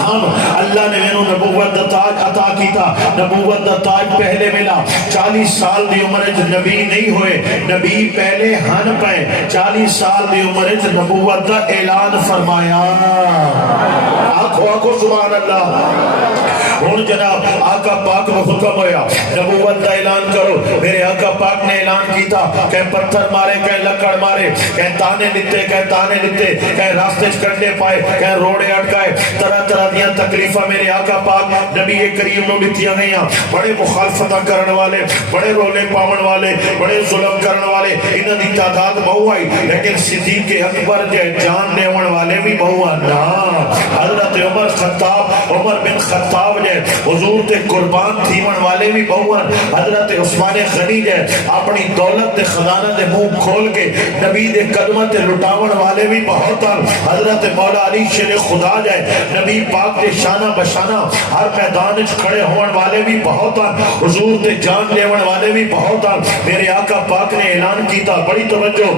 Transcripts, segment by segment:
ہم اللہ نے مینوں نبوت دا تاج عطا کیتا. نبوت دا تاج پہلے ملا. 40 سال دی عمر وچ نبی نہیں ہوئے, نبی پہلے ہن پئے. 40 سال دی عمر وچ نبوت دا اعلان فرمایا. آکھو سبحان اللہ. ہن جناب آقا پاک کو حکم ہویا نبوت دا اعلان کرو. میرے آقا پاک نے اعلان کیتا کہ پتھر مارے, کہ لکڑ مارے, کہ تانے دیتے, کہ تانے دیتے, کہ راستے کنڈے پائے, کہ روڑے اٹکائے, طرح طرح دیاں تکلیفاں میرے آقا پاک نبی کریم نو دتیاں گئیاں. بڑے مخالفتاں کرن والے, بڑے رولے پاون والے, بڑے ظلم کرن والے, انہاں دی تعداد بہو آئی, لیکن صدیق اکبر جے جان دیون والے بھی بہو آنا. حضرت عمر بن خطاب جے حضور تے قربان تھیون والے بھی بہو آن. حضرت عثمان غنی جے اپنی دولت تے خزانہ دے منہ کھول کے نبی دے قدمہ تے لٹاون والے بھی بہت آن. حضرت مولا علی شیر خدا جے نبی پاک دے شانہ بشانہ ہر میدان کھڑے ہون والے بھی بہت آن. حضور تے جان لیون والے بھی بہت آن. میرے آقا پاک نے اعلان کیتا, بڑی توجہ,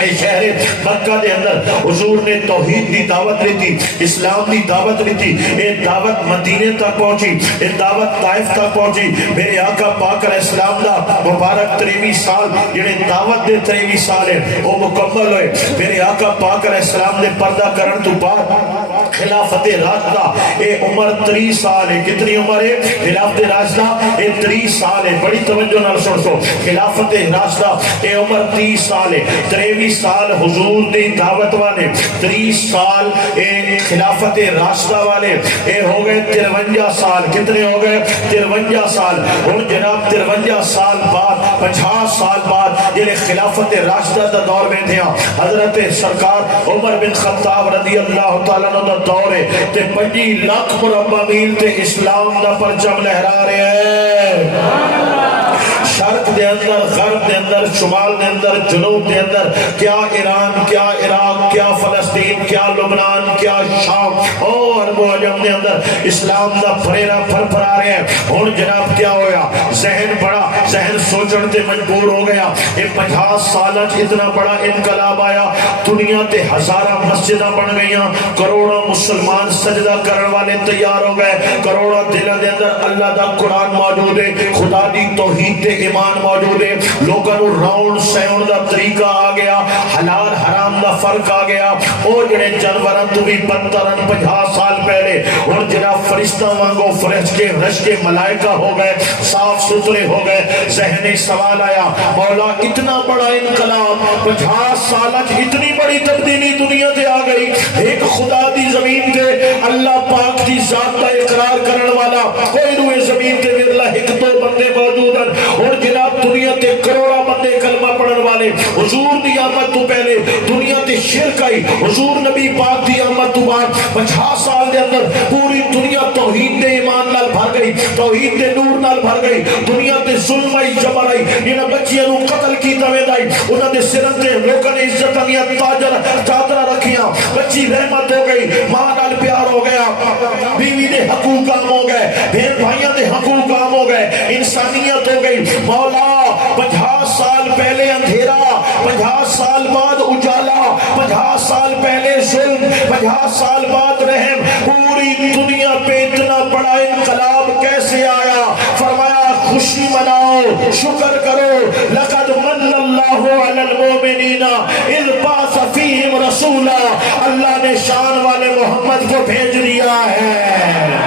اے شہر مکہ دے اندر حضور نے توحید دی دعوت لی تھی, اسلام دی دعوت لی تھی. اے دعوت مدینے تک پہنچی, اے دعوت طائف تک پہنچی. میرے آقا پاک علیہ السلام دا مبارک 23 سال جنہیں دعوت دے 23 سال ہے وہ مکمل ہوئے. میرے آقا پاک علیہ السلام نے پردہ کرن تو بعد خلافت راشدہ اے عمر 30 سال ہے. کتنی عمر ہے خلافت راشدہ؟ اے 30 سال ہے. بڑی توجہ نال سن سو. خلافت راشدہ اے عمر 30 سال ہے. 23 سال حضور دی دعوت والے, 30 سال اے خلافت راشدہ والے, اے ہو گئے 53 سال. کتنے ہو گئے؟ 53 سال. اور جناب 53 سال بعد 50 سال بعد یہ خلافت راشدہ دا دور میں تھے. حضرت سرکار عمر بن خطاب رضی اللہ تعالیٰ عنہ دا دور ہے تے 25 لاکھ مربع میل تے اسلام دا پرچم لہرا رہے ہیں. شرق دے اندر, غرب دے اندر, شمال دے اندر, جنوب دے اندر, کیا ایران, کیا عراق, کیا فلسطین, کیا لبنان, کیا شام اور معجم دے اندر اسلام دا پھریرا پھر پھرا رہے ہیں. اور جناب کیا ہویا, ذہن بڑا, ذہن سوچن تے مجبور ہو گیا. یہ 50 سالہ اتنا بڑا انقلاب آیا, دنیا تے ہزارہ مسجدہ بن گئیاں, کروڑوں مسلمان سجدہ کرن والے تیار ہو گئے, کروڑوں دلوں دے اندر اللہ دا قرآن موجود ہے, خدا دی توحید تے ایمان موجود ہے. لوگوں کو راؤنڈ سیون دا طریقہ آ گیا, حلال حرام دا فرق آ گیا. اور جڑے جانوراں تو بھی بدترن 50 سال پہلے اور جناب فرشتہ وانگو فرشتے رشتے ملائکہ ہو گئے, صاف ستھرے ہو گئے. ذہنی سوال آیا, مولا اتنا بڑا انقلاب 50 سال اتنی بڑی تبدیلی دنیا تے آ گئی, ایک خدا دی زمین تے اللہ پاک دی ذات کا اقرار کرن والا کوئی روئے زمین تے اللہ ایک دو بندے موجود ہیں. اور جناب دنیا تے کروڑا بندے کلمہ پڑھن والے. حضور دی آمد تو پہلے دنیا تے شرک آئی, حضور نبی پاک دی آمد تو بعد 50 سال دے اندر پوری دنیا توحید دے ایمان نال بھر گئی, توحید دے نور نال بھر گئی. دنیا تے ظلم آئی, جبر آئی, جنہاں بچیاں نو قتل کی دوید آئی, انہاں دے سرن تے لوکاں نے عزت دیاں چادراں رکھیاں, بچی رحمت ہو گئی, ماں نال پیار ہو گیا, بیوی دے حقوق عام ہو گئے, بہن بھائیاں دے حقوق عام ہو گئے, انسانیت ہو گئی. مولا 50 سال پہلے اندھیرا, 50 سال بعد اجالا, 50 سال پہلے ظلم, 50 سال بعد رحم, پوری دنیا پہ اتنا بڑا انقلاب کیسے آیا؟ فرمایا خوشی مناؤ, شکر کرو. لقد من اللہ علی المؤمنین اذ بعث فیہم رسولا, اللہ نے شان والے محمد کو بھیج دیا ہے.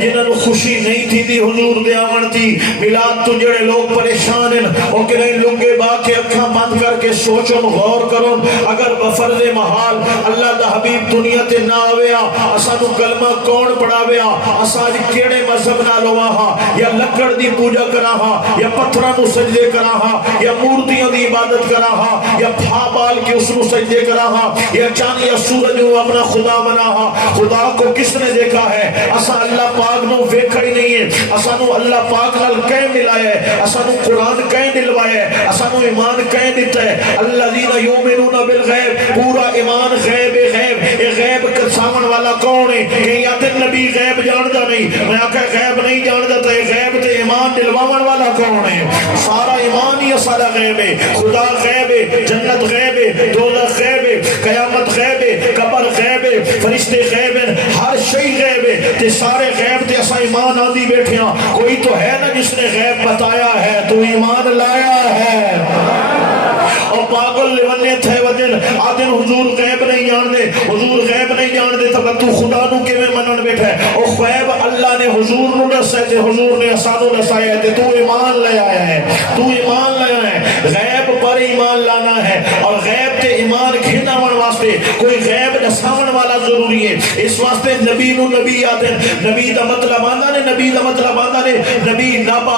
جنہوں خوشی نہیں تھی دی حضور دے آمن تھی میلاد تو جڑے لوگ پریشان ہیں او کہ نہیں لنگے با کے اکھاں بند کر کے سوچن غور کرن اگر بفرض محال اللہ دا حبیب دنیا تے نہ آویا اسانو کلمہ کون پڑھاویا اساں اج کیڑے مذہب نال ہوا ہاں یا لکڑ دی پوجا کرا ہاں یا پتھراں نو سجدے کرا ہاں یا مورتیاں دی عبادت کرا ہاں یا پھا بال کے اس نو سجدے کرا ہاں یا چاند یا سورج نو اپنا خدا بنا ہاں. خدا کو کس نے دیکھا ہے؟ ہے اسا اللہ پاک نو ویکھا ہی نہیں ہے اسانو اللہ پاک نال کہیں ملایا ہے اسانو قرآن کہیں دلوایا ہے اسانو ایمان کہیں دیتا ہے الذین یؤمنون بالغیب پورا ایمان غیب غیب اے غیب سامن والا کون ہے کہ یا تے نبی غیب جاندا نہیں میں آکھا غیب نہیں جاندا تے غیب تے ایمان دلواون والا کون ہے سارا ایمان ہی سارا غیب ہے خدا غیب ہے جنت غیب ہے دوزخ غیب ہے قیامت غیب ہے قبر غیب ہے فرشتے غیب ہیں ہر شئی غیب ہے تے سارے غیب تے اسا ایمان آندی بیٹھے ہاں کوئی تو ہے نا جس نے غیب بتایا ہے تو ایمان لایا ہے اور پاگل لیونے تھے ودن آدن حضور غیب نہیں جان دے حضور غیب نہیں جان دے تو خدا نو کے میں منن بیٹھا ہے اور غیب اللہ نے حضور نو دسائے تے حضور نے اسانو دسایا ہے تو ایمان لے آیا ہے تو ایمان لے آیا ہے غیب پر ایمان لانا ہے اور غیب تے ایمان کھیناون واسطے کوئی غیب دساون والا ضروری ہے اس واسطے نبی نو نبی آدن نبی دا مطلب آندہ نے نبی دا مطلب آندہ نے نبی نابا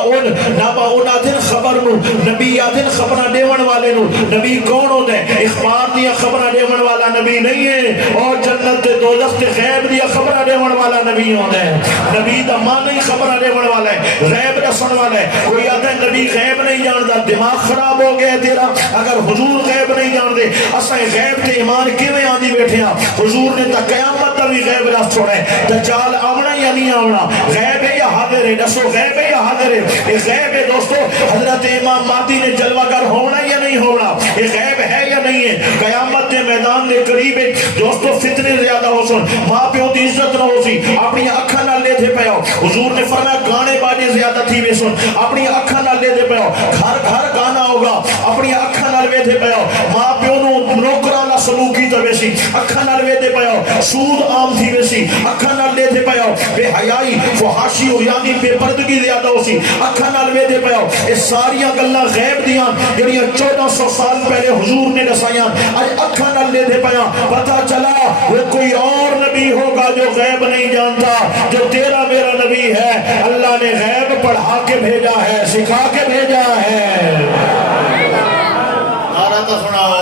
آدن خبر نو نبی آدن خبرہ دیون والے نو نبی کون ہوتا ہے اخبار دیا خبرہ دیون والا نبی نہیں ہے اور جنت دوزخ تے غیب دیا خبرہ دیون والا نبی ہوتا ہے نبی دا ماں نہیں خبرہ دیون والا ہے غیب دسن والا ہے کوئی آتا ہے نبی غیب نہیں جانتا دماغ خراب ہو گیا تیرا اگر حضور غیب نہیں جان دے اساں غیب تے ایمان کیویں آندی بیٹھے ہاں حضور نے تا قیامت دا بھی غیب دس چھوڑا ہے دجال آونا یا نہیں آونا غیب ہے یا حاضر ہے دسو غیب ہے یا حاضر ہے یہ غیب ہے دوستو حضرت امام مہدی نے جلوہ گر ہونا یا نہیں ہونا یہ غیب ہے یا نہیں ہے قیامت کے میدان دے قریب ہے دوستو فتنے زیادہ ہو سن ماں پیو دی عزت نہ ہو سی اپنی اکھاں نال لے تھے پیا حضور نے فرمایا گانے باجے زیادہ تھی وے سن اپنی اکھاں نال لے تھے پیا گھر گھر گانا ہوگا اپنی اکھاں نال وے تھے پیا ماں پیو نو نوکراں دا سلوک کیتا وے سی اکھاں نال وے تھے پیا سود عام تھی وے سی اکھاں نال لے تھے پیا بے حیائی فحاشی اور یعنی بے پردگی زیادہ ہو سی اکھاں نال وے تھے پیا اے ساری گلاں غیب دیاں جڑیاں 1400 سال پہلے حضور نے دسائیاں اج اکھاں نال لے تھے پیا پتہ چلا وہ کوئی اور نبی ہوگا جو غیب نہیں جانتا جو تیرا میرا نبی ہے اللہ نے غیب پڑھا کے بھیجا ہے سکھا کے بھیجا ہے نعرہ تو سناؤ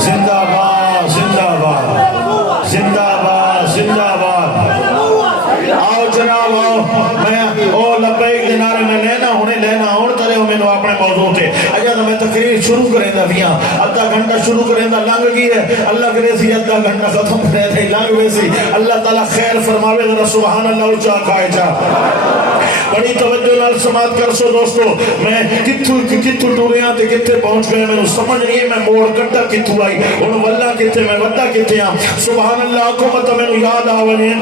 زندہ باد زندہ باد زندہ باد زندہ باد آؤ جناب آؤ میں او لبیک دنارے میں لینا ہونے لینا اور ترے ہو میں نو اپنے موضوع تھے اجا تو میں تقریر شروع کریں دا بیاں ادھا گھنٹہ شروع کریں دا لنگ گئی ہے اللہ کرے سی ادھا گھنٹہ ختم کرے تھے لنگ گئی سی اللہ تعالیٰ خیر فرماوے ذرا سبحان اللہ اچھا کھائے جا بڑی توجہ نال سماعت کر سو دوستو میں کتھو ٹوریاں تے کتے پہنچ گئے میں سمجھ نہیں ہے میں موڑ کٹا کتھو آئی انہوں واللہ کتے میں ودہ کتے ہاں سبحان اللہ کو مطلب میں یاد آونے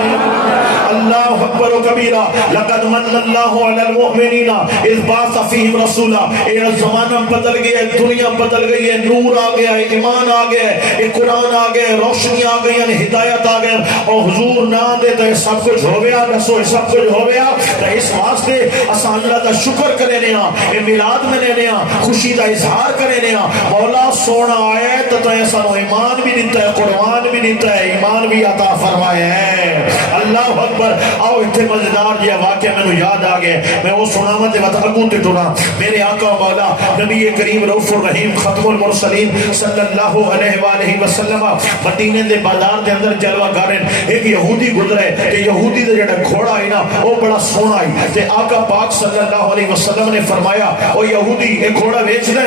اللہ اکبر و کبیرہ لقد من اللہ علی المؤمنین اذ باث فیہم رسولا اے زمانہ بدل گیا ہے دنیا بدل گئی ہے نور آ گیا ہے ایمان آ گیا ہے قرآن آ گیا ہے روشنی آ گئی ہے ہدایت آ گیا اور حضور نہ دے تو سب کچھ ہو گیا دسو سب کچھ ہو گیا تو اس واسطے اسا اللہ دا شکر کرے نے ہاں اے میلاد منے نے ہاں خوشی دا اظہار کرے نے ہاں مولا سونا آئے تو سانو ایمان بھی دیتا ہے قرآن بھی دیتا ہے ایمان بھی عطا فرمایا ہے اللہ اکبر آؤ اتنے مزیدار یہ واقعہ میں نے یاد آ گئے میں وہ سناوا تے وقت اگوں تے ٹرا میرے آقا مولا نبی کریم رؤوف الرحیم ختم المرسلین صلی اللہ علیہ وآلہ وسلم مدینے دے بازار دے اندر جلوہ گارن ایک یہودی گزرے کہ یہودی دے جڑا گھوڑا ہے نا وہ بڑا سونا ہے تے آقا پاک صلی اللہ علیہ وسلم نے فرمایا او یہودی ایک گھوڑا بیچ دے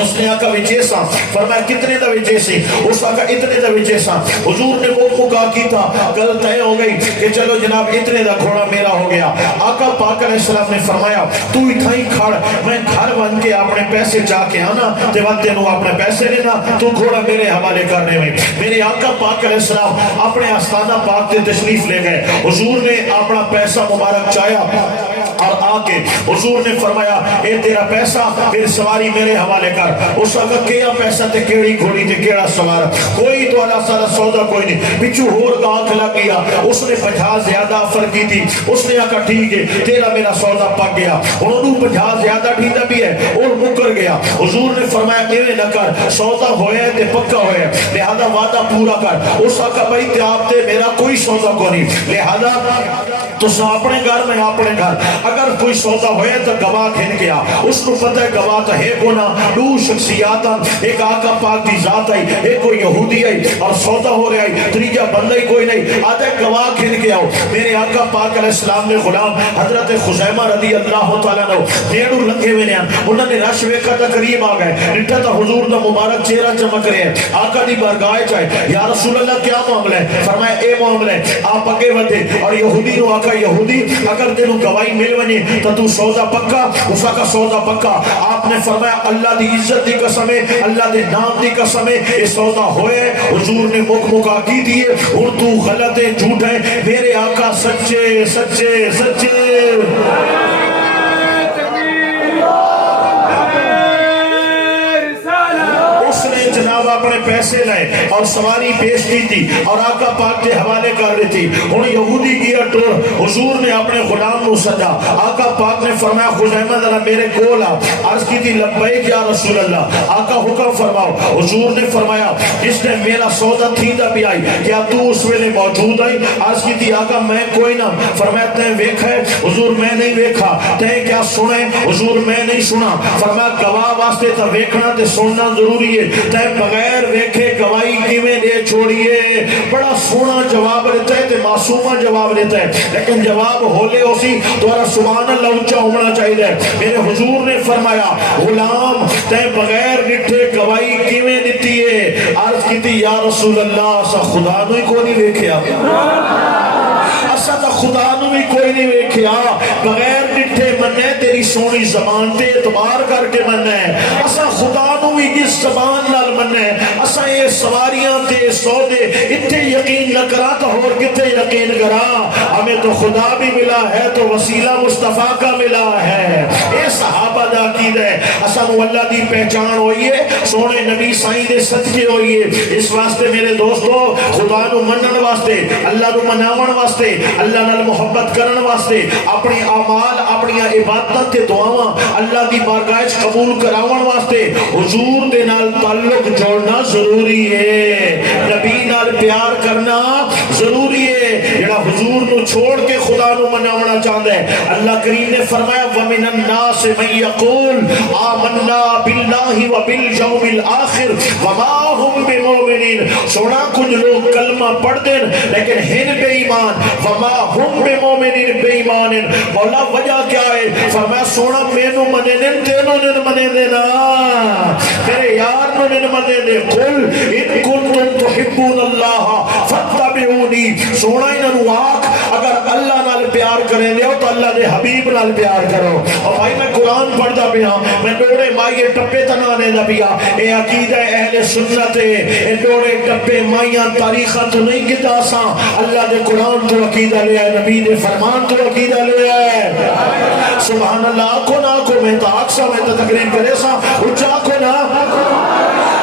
اس نے آقا وچے سا فرمایا کتنے دا وچے سی اس آقا اتنے دا وچے سا حضور نے وہ مکا کی تھا گل طے ہو گئی کہ چلو جناب اتنے دا گھوڑا میرا ہو گیا آقا پاک علیہ السلام نے فرمایا تو اتھا ہی کھڑ میں گھر بن کے اپنے پیسے جا کے آنا تے وقت نو اپنے پیسے لینا تو گھوڑا میرے حوالے کرنے میں میرے آقا پاک علیہ السلام اپنے آستانہ پاک تے تشریف لے گئے حضور نے اپنا پیسہ مبارک چایا اور آ کے حضور نے فرمایا اے تیرا پیسہ پھر سواری میرے حوالے کر اس وقت کیا پیسہ تے کیڑی گھوڑی تے کیڑا سوار کوئی تو اللہ سارا سودا کوئی نہیں پچھو ہور کا آنکھ لگ گیا اس نے 50 زیادہ آفر کی تھی اس نے آکا ٹھیک ہے تیرا میرا سودا پک گیا انہوں 50 زیادہ ٹھیکا بھی ہے اور مکر گیا حضور نے فرمایا ایویں نہ کر سودا ہوئے تے پکا ہوئے لہذا وعدہ پورا کر اس آکا بھائی تے آپ تے میرا کوئی سودا کو نہیں لہذا تو اپنے گھر میں اپنے گھر اگر کوئی سودا ہویا تو گواہ کھن گیا اس کو پتہ ہے گواہ تو ہے کونا دو شخصیات ایک آقا پاک دی ذات آئی ایک کوئی یہودی آئی اور سودا ہو رہا ہے تریجا بندہ ہی کوئی نہیں آدھے گواہ کھن گیا میرے آقا پاک علیہ السلام نے غلام حضرت خزیمہ رضی اللہ تعالیٰ نے نیڑو لنگے ہوئے نے انہوں نے رش ویکھا تا قریب آ گئے نٹھا تا حضور دا مبارک چہرہ چمک رہے ہیں آقا دی بارگاہ چاہے یا رسول اللہ کیا معاملہ ہے فرمایا اے معاملہ ہے آپ اگے ودے اور یہودی نو آقا یہودی اگر تینوں گواہی مل ونی تو سودا پکا اسا کا سودا پکا آپ نے فرمایا اللہ دی عزت دی قسم ہے اللہ دے نام دی قسم ہے یہ سودا ہوئے حضور نے مک مکا کی دیے اور تو غلط ہے جھوٹ ہے میرے آقا سچے سچے سچے جناب اپنے پیسے لائے اور سواری پیش کی تھی اور آقا پاک کے حوالے کر رہی تھی انہوں یہودی کیا ٹور حضور نے اپنے غلام کو سجا آقا پاک نے فرمایا خزیمہ ذرا میرے کول آ عرض کی تھی لبیک یا رسول اللہ آقا حکم فرماؤ حضور نے فرمایا جس نے میرا سودا تھیندا پی آئی کیا تو اس ویلے موجود آئی عرض کی تھی آقا میں کوئی نہ فرمایا تیں ویکھا ہے حضور میں نہیں ویکھا تیں کیا سنے حضور میں نہیں سنا فرمایا گواہ واسطے تا ویکھنا تے سننا ضروری ہے تے بغیر ویکھے گواہی کیویں دے چھوڑیے بڑا سونا جواب دیتا ہے تے معصومہ جواب دیتا ہے لیکن جواب ہولے اسی تمہارا سبحان اللہ اونچا ہونا چاہیے میرے حضور نے فرمایا غلام تے بغیر ڈٹھے گواہی کیویں دتی ہے عرض کیتی یا رسول اللہ سا خدا نو ہی کوئی نہیں ویکھیا اسا تا خدا نو بھی کوئی نہیں ویکھیا بغیر ڈٹھے مننے تیری سونی زبان تے اعتبار کر کے مننے اسا خدا نو بھی اس زبان نال مننے اسا یہ سواریاں تے سودے اتھے یقین نہ کرا تو اور کتے یقین کرا ہمیں تو خدا بھی ملا ہے تو وسیلہ مصطفیٰ کا ملا ہے اے صحابہ دا عقید ہے اسا نو اللہ دی پہچان ہوئی ہے سونے نبی سائیں دے صدقے ہوئی ہے اس واسطے میرے دوستو خدا نو منن واسطے اللہ نو مناون واسطے اللہ نال محبت کرن واسطے اپنے اعمال اپنی عبادت تے دعاواں اللہ دی بارگاہ قبول کراون واسطے حضور دے نال تعلق جوڑنا ضروری ہے نبی نال پیار کرنا ضروری ہے جڑا حضور نو چھوڑ کے خدا نو مناونا چاہندا ہے اللہ کریم نے فرمایا ومن الناس من یقول آمنا باللہ وبالیوم الآخر وما هم بمؤمنین سونا کچھ لوگ کلمہ پڑھ دیں لیکن ہن بے ایمان وما هم بمؤمنین بے ایمان مولا وجہ کیا ہے فرمایا سونا مینوں منے نے تینوں نے منے دینا میرے یار نو نے منے دے قل ان کنتم تحبون اللہ فاتبعونی سونا انہوں آنکھ اگر اللہ نال پیار کریں لے تو اللہ دے حبیب نال پیار کرو اور بھائی میں قرآن پڑھتا پیا میں ڈوڑے مائیے ٹپے تنانے دا پیا اے عقیدہ اہل سنت ہے اے ڈوڑے ٹپے مائیاں تاریخہ تو نہیں گتا سا اللہ دے قرآن تو عقیدہ لے آئے نبی دے فرمان تو عقیدہ لے آئے سبحان اللہ آنکھو نا آنکھو میں تا آکسا میں تا تقریب کرے سا اچھا آنکھو نا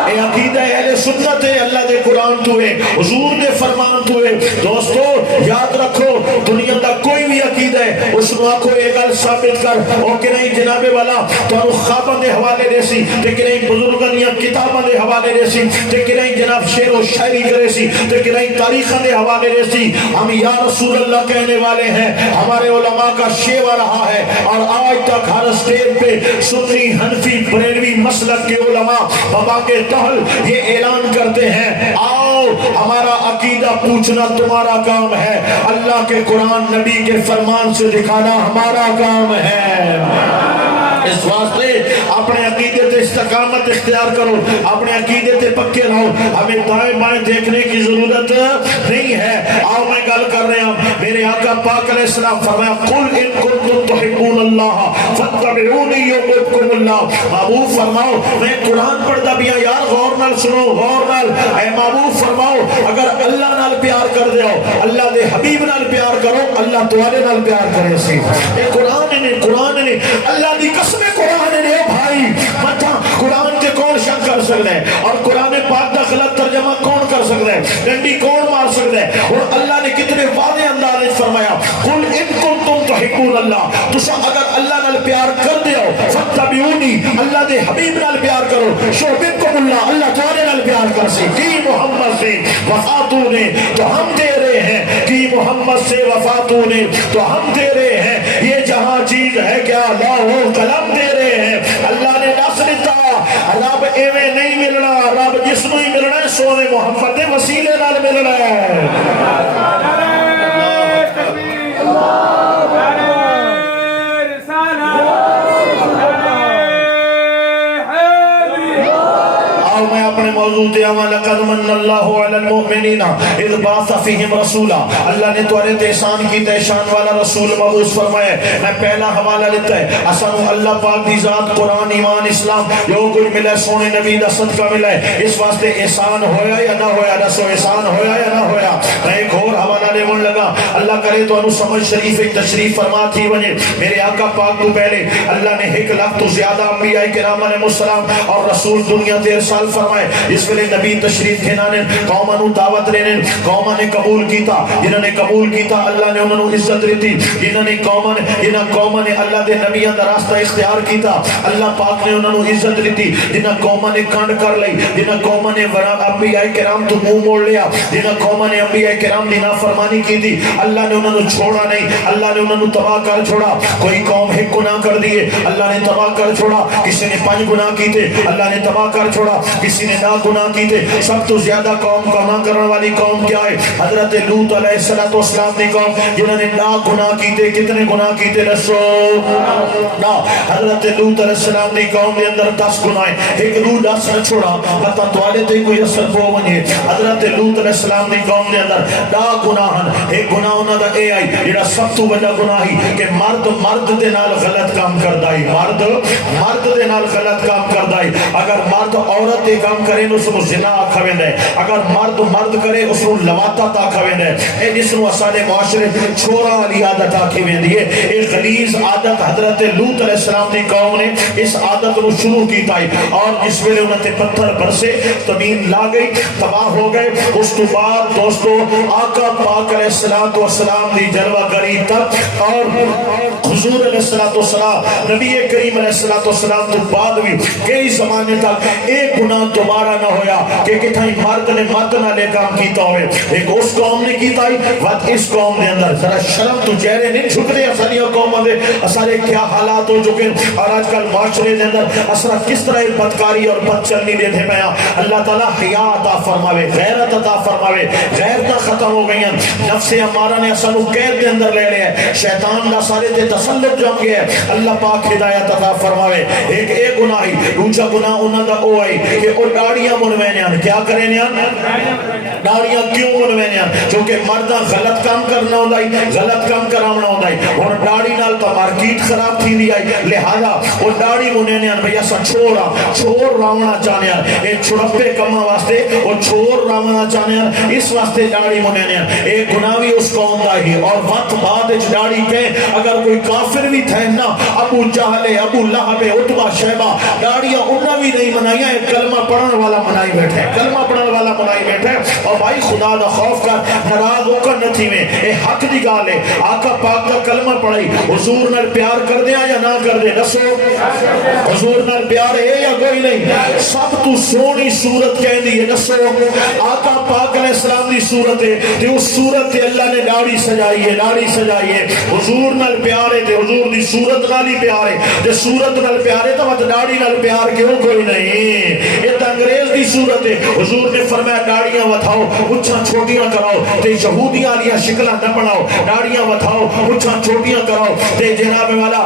اے عقیدہ اہل سنت ہے اللہ دے قرآن تو ہے حضور دے فرمان تو ہے دوستو یاد رکھو دنیا دا کوئی بھی عقیدہ ہے اس کو آنکھو ایک گل ثابت کر اور کہ نہیں جناب والا تو انہوں خواباں دے حوالے دے سی تے کہ نہیں بزرگاں یا کتاباں دے حوالے دے سی تے کہ نہیں جناب شعر و شاعری کرے سی تے کہ نہیں تاریخاں دے حوالے دے سی ہم یا رسول اللہ کہنے والے ہیں ہمارے علماء کا شیوا رہا ہے اور آج تک ہر اسٹیج پہ سنی حنفی بریلوی مسلک کے علماء بابا کے تحل یہ اعلان کرتے ہیں آؤ ہمارا عقیدہ پوچھنا تمہارا کام ہے اللہ کے قرآن نبی کے فرمان سے دکھانا ہمارا کام ہے اس واسطے اپنے عقیدے تے استقامت اختیار کرو اپنے عقیدے تے پکے رہو ہمیں دائیں بائیں دیکھنے کی ضرورت نہیں ہے آؤ میں گل کر رہے ہیں میرے آقا پاک علیہ السلام فرمایا قل ان کنتم تحبون اللہ فاتبعونی یحببکم اللہ محبوب فرماؤ میں قرآن پڑھتا بھی ہوں یار غور نال سنو غور نال اے محبوب فرماؤ اگر اللہ نال پیار کر دیو اللہ دے حبیب نال پیار کرو اللہ تمہارے نال پیار کرے سی اے قرآن نے اللہ دی قسم قرآن نے بھائی مطا قرآن کے کون شک کر سکتا ہے اور قرآن پاک دا غلط ترجمہ کون کر سکتا ہے ڈنڈی کون مار سکتا ہے اور اللہ نے کتنے واضح انداز میں فرمایا قل ان کنتم تحبون اللہ تسا اگر اللہ نال پیار کر دیو فاتبعونی اللہ دے حبیب نال پیار کرو یحببکم اللہ اللہ تمہارے نال پیار کر سی کی محمد سے وفاتو نے تو ہم دے رہے ہیں کی محمد سے وفا تو نے تو ہم تیرے ہیں، یہ جہاں چیز ہے کیا لاہو قلم تیرے ہیں۔ اللہ نے نس دیتا رب ایویں نہیں ملنا، رب جس نوں ہی ملنا ہے سونے محمد دے وسیلے نال ملنا ہے۔ میں اپنے موضوع تے آواں لقد من اللہ علی المؤمنین اذ بعث فیہم رسولا، اللہ نے توارے تے احسان کیتا ہے، شان والا رسول مبعوث فرمایا۔ میں پہلا حوالہ لیتا ہے اسانو اللہ پاک دی ذات، قرآن، ایمان، اسلام جو کچھ ملا ہے سونے نبی دا صدقہ ملا ہے، اس واسطے احسان ہویا یا نہ ہویا؟ دسو احسان ہویا یا نہ ہویا؟ میں ایک اور حوالہ لے من لگا، اللہ کرے تو انو سمجھ شریف ایک تشریف فرما تھی ونجے میرے آقا پاک تو پہلے اللہ نے 1 لاکھ تو زیادہ انبیاء کرام علیہ السلام اور رسول دنیا تے ارسال فرمائے۔ اس ویلے نبی تشریف کھینانے قوماں نوں دعوت دینے، قوماں نے قبول کیتا، جنہاں نے قبول کیتا اللہ نے انہاں نوں عزت دیتی، جنہاں قوماں نے اللہ دے نبیاں دا راستہ اختیار کیتا اللہ پاک نے انہاں نوں عزت دیتی، جنہاں قوماں نے کانڈ کر لئی، جنہاں قوماں نے انبیاء کرام تو منہ موڑ لیا، جنہاں قوماں نے انبیاء کرام دی نافرمانی کی تھی، اللہ نے انہاں نوں چھوڑا نہیں، اللہ نے انہاں نوں تباہ کر چھوڑا۔ کوئی قوم 1 گناہ کر دیے اللہ نے تباہ کر چھوڑا، کسی نے 5 گناہ کیتے اللہ نے تباہ کر چھوڑا، کسی نے 9 گناہ کیتے۔ سب تو زیادہ قوم گناہ کرنے والی قوم کیا ہے؟ حضرت لوط علیہ السلام کی قوم، جنہوں نے 9 گناہ کیتے۔ کتنے گناہ کیتے رسو؟ 9۔ حضرت لوط علیہ السلام کی قوم کے اندر 10 گناہ ہیں، ایک روح 10 نہ چھوڑا پتہ توالے تے کوئی اثر پو ونجے۔ حضرت لوط علیہ السلام کی قوم کے اندر 10 گناہ ہیں، ایک گناہ انہاں دا اے آئی جڑا سب تو بڑا گناہ ہے کہ مرد دے نال غلط کام کردا ہے، مرد دے نال غلط کام کردا ہے۔ اگر مرد عورت دے کام کرے اس کو زنا آکھا ویندا ہے، اگر مرد کرے اس کو لواطت آکھا ویندا ہے۔ اے جس نوں اساڈے معاشرے چھوڑا والی عادت آکھی ویندی ہے، اے غلیظ عادت حضرت لوط علیہ السلام دی قوم نے اس عادت کو شروع کیتا ہے، اور اس ویلے انہاں تے پتھر برسے، زمین لا گئی، تباہ ہو گئے۔ اس تو بعد دوستو آقا پاک علیہ السلام دی جلوہ گری تک اور حضور علیہ السلام نبی کریم علیہ السلام تو بعد بھی کئی زمانے تک ایک گناہ دوبارہ نہ ہویا کہ کتھائی مرد نے مرد نہ لے کام کیتا ہوئے۔ ایک اس قوم نے کیتا ہی وقت اس قوم نے اندر ذرا شرم تو چہرے نہیں جھک دے اسالیاں قوم دے اسارے کیا حالات ہو چکے، اور آج کل معاشرے دے اندر اسرا کس طرح بدکاری اور بد چلنی دے تھے پیا۔ اللہ تعالیٰ حیا عطا فرماوے، غیرت عطا فرماوے، غیرت ختم ہو گئی ہیں، نفس امارہ نے اسانو قید دے اندر لے لیا ہے، شیطان دا سارے تے تسلط جم گیا ہے۔ اللہ پاک ہدایت عطا فرماوے۔ ایک گناہ ہی دوسرا گناہ انہاں دا او ہے کہ او داڑیاں منوینے ہیں۔ کیا کریں داڑیاں کیوں منوینے ہیں؟ کیونکہ مردہ غلط کام کرنا ہوتا ہے، غلط کام کراونا ہوتا ہے، اور داڑی نال تا مارکیٹ خراب تھی دی ہے، لہذا وہ داڑی منوینے ہیں بھئی اسا چھوڑ راونا چاہنے ہیں، ایک چھڑپے کمہ واسطے وہ چھوڑ راونا چاہنے ہیں، اس واسطے داڑی منوینے ہیں۔ ایک گناہوی اس قوم دا ہی، اور وقت بعد اچھ داڑی پہ اگر کوئی کافر بھی تھے نا، ابو جہل، ابو لہب، عتبہ، شیبہ، داڑیاں انہاں بھی نہیں منائیاں، ایک کلمہ پڑھن والا منائی بیٹھے، کلمہ پڑھن والا منائی بیٹھے۔ اور بھائی خدا دا خوف کر، ناراض ہو کر نہ تھی میں، اے حق دی گال ہے، آقا پاک دا کلمہ پڑھائی، حضور نال پیار کر دیا یا نہ کر دے؟ دسو حضور نال پیار ہے یا کوئی نہیں؟ سب تو سونی صورت کہہ دی ہے، دسو آقا پاک علیہ السلام دی صورت ہے، تے اس صورت تے اللہ نے داڑھی سجائی ہے، داڑھی سجائی ہے۔ حضور نال پیار ہے تے حضور دی صورت نال ہی پیار ہے، تے صورت نال پیار ہے تو داڑھی نال پیار کیوں کوئی نہیں؟ یہ تو انگریز دی صورت ہے۔ حضور نے فرمایا داڑیاں وتھاؤ، مچھاں چھوٹیاں کراؤ، تے یہودیاں والیاں شکلاں نہ بناؤ، داڑیاں وتھاؤ، مچھاں چھوٹیاں کراؤ، تے جناب والا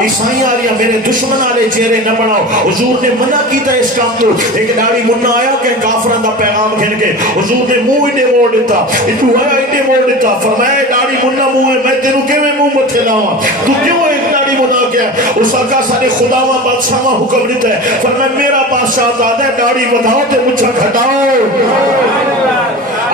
عیسائیاں والیاں میرے دشمن والے چہرے نہ بناؤ۔ حضور نے منع کیتا اس کام تو۔ ایک داڑھی منا آیا کہ کافراں دا پیغام گھن کے حضور نے منہ اڈے موڑ دیتا، اتو آیا اڈے موڑ دیتا، فرمایا داڑھی منا منہ ہے، میں تینوں کیویں منہ متھے لاواں؟ تو کیوں ایک داڑھی منا کے اس آقا سارے خداواں بادشاہاں حکم دیتا ہے، فرمایا میرا بادشاہ آزاد ہے، داڑھی بتاؤ تے مچھا گھٹاؤ۔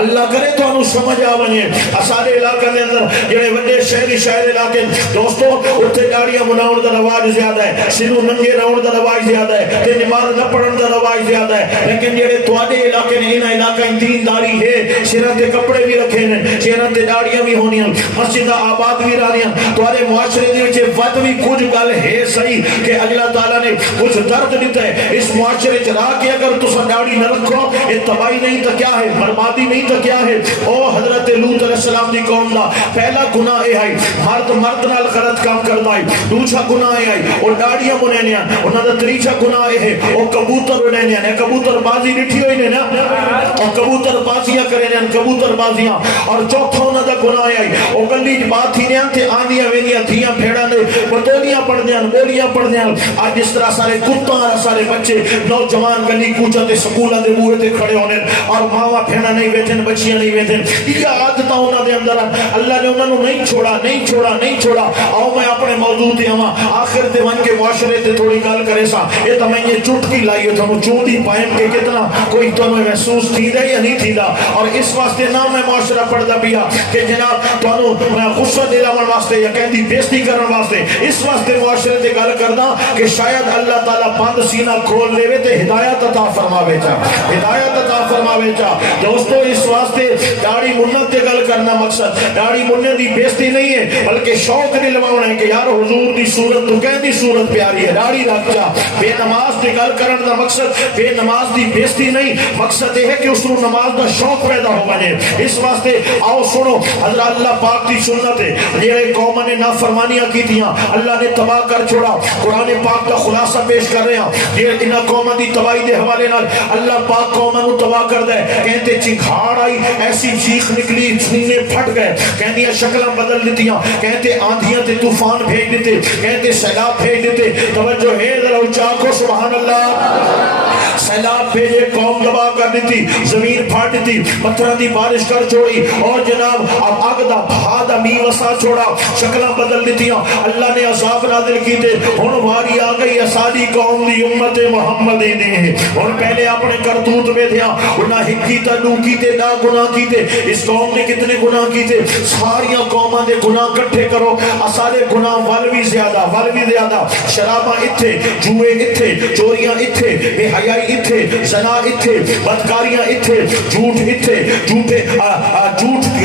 اللہ کرے تو انہوں سمجھ آوائیں۔ اسارے علاقہ دے اندر جڑے وڈے شہر علاقے دوستو اتھے داڑیاں مناؤن دا رواج زیادہ ہے، سنو ننگے راؤن دا رواج زیادہ ہے، تے نماز نہ پڑھن دا رواج زیادہ ہے۔ لیکن جڑے تواڈے علاقے نے انہاں علاقہ دین داری ہے، سراں تے کپڑے بھی رکھے نے، چہراں تے داڑیاں بھی ہونیاں، مسجداں آباد بھی رہنیاں، تواڈے معاشرے دے وچ ود بھی کچھ گل ہے صحیح کہ اللہ تعالیٰ نے کچھ درد دیتا ہے اس معاشرے چ راہ کہ اگر تساں داڑھی نہ رکھو یہ تباہی نہیں تو کیا ہے؟ بربادی نہیں تو کیا ہے او حضرت لوط علیہ السلام دی قوم دا پہلا گناہ اے ہے مرد مرد نال غلط کام کردا ہے دوسرا گناہ اے ہے او ڈاڑیاں بنانے انہاں دا تیسرا گناہ اے ہے او کبوتر بنانے نے کبوتر بازی ڈٹھی ہوئی نے نا او کبوتر بازیاں کرے نے کبوتر بازیاں اور چوتھا انہاں دا گناہ اے ہے او گلی بات ہی نے تے آندیاں ویندیاں تھیاں پھیڑاں دے بتولیاں پڑھدیاں بولیاں پڑھدیاں اج اس طرح سارے کتاں سارے بچے نوجوان گلی کوچاں تے سکولاں دے بوہے تے کھڑے ہونے اور ماواں پھیڑاں نہیں بیٹھن بچیاں نہیں بیٹھن یہ عادتاں انہاں دے اندر اللہ نے انہاں نوں نہیں چھوڑا نہیں چھوڑا نہیں چھوڑا آؤ میں اپنے موضوع تے آواں آخر تے ون کے معاشرے تے تھوڑی گل کرے سا اے تے میں یہ چٹکی لائی ہے تانوں چوندی پائم کے کتنا کوئی تانوں محسوس تھیندا یا نہیں تھیندا اور اس واسطے نہ میں معاشرہ پڑھدا پیا کہ جناب تانوں میں غصہ دلاون واسطے یا کہندی بےزتی کرن واسطے اس واسطے معاشرے تے گل کردا کہ شاید اللہ تعالی بند سینہ کھول لے تے ہدایت عطا فرماوے چا ہدایت عطا فرماوے چا دوستو اس واسطے داڑھی منت تے گل کرنا مقصد داڑھی مننے دی بےزتی نہیں ہے بلکہ شوق دلوانا ہے کہ یار حضور دی صورت تو کہندی صورت پیاری ہے داڑھی رکھ جا بے نماز تے گل کرن دا مقصد بے نماز دی بےزتی نہیں مقصد یہ ہے کہ اس نوں نماز دا شوق پیدا ہو بنے اس واسطے آؤ سنو حضرت اللہ پاک دی سنت ہے جڑے قوم نے نافرمانیاں کیتیاں اللہ نے تباہ کر چھوڑا قرآن پاک کا خلاصہ پیش کر رہے ہیں جڑے انہاں قوماں دی تباہی دے حوالے نال اللہ پاک قوماں نوں تباہ کر دے کہتے چنگھاڑ آئی ایسی چیخ نکلی سینے پھٹ گئے کہندیاں شکلاں بدل دیتیاں کہتے آندھیاں تے طوفان بھیج دیتے کہتے سیلاب بھیج دیتے توجہ ہے ذرا اونچا کو سبحان اللہ سیلاب بھیجے قوم تباہ کر دیتی زمین پھاٹ دیتی پتھراں دی بارش کر چھوڑی اور جناب اب اگ دا بھا می وسا چھوڑا شکلاں بدل دیتیاں اللہ نے عذاب نازل کیتے ہن واری آ گئی ساری قوم دی امت محمد نے ہن پہلے اپنے کرتوت میں دیا انہاں ہکی تے نو کیتے نہ گناہ کیتے اس قوم نے کتنے گناہ کیتے ساریاں قوماں دے گناہ اکٹھے کرو سارے گناہ ول بھی زیادہ شراباں ایتھے جوئے ایتھے چوریاں ایتھے بے حیائی ایتھے زنا ایتھے بدکاریاں ایتھے جھوٹ ایتھے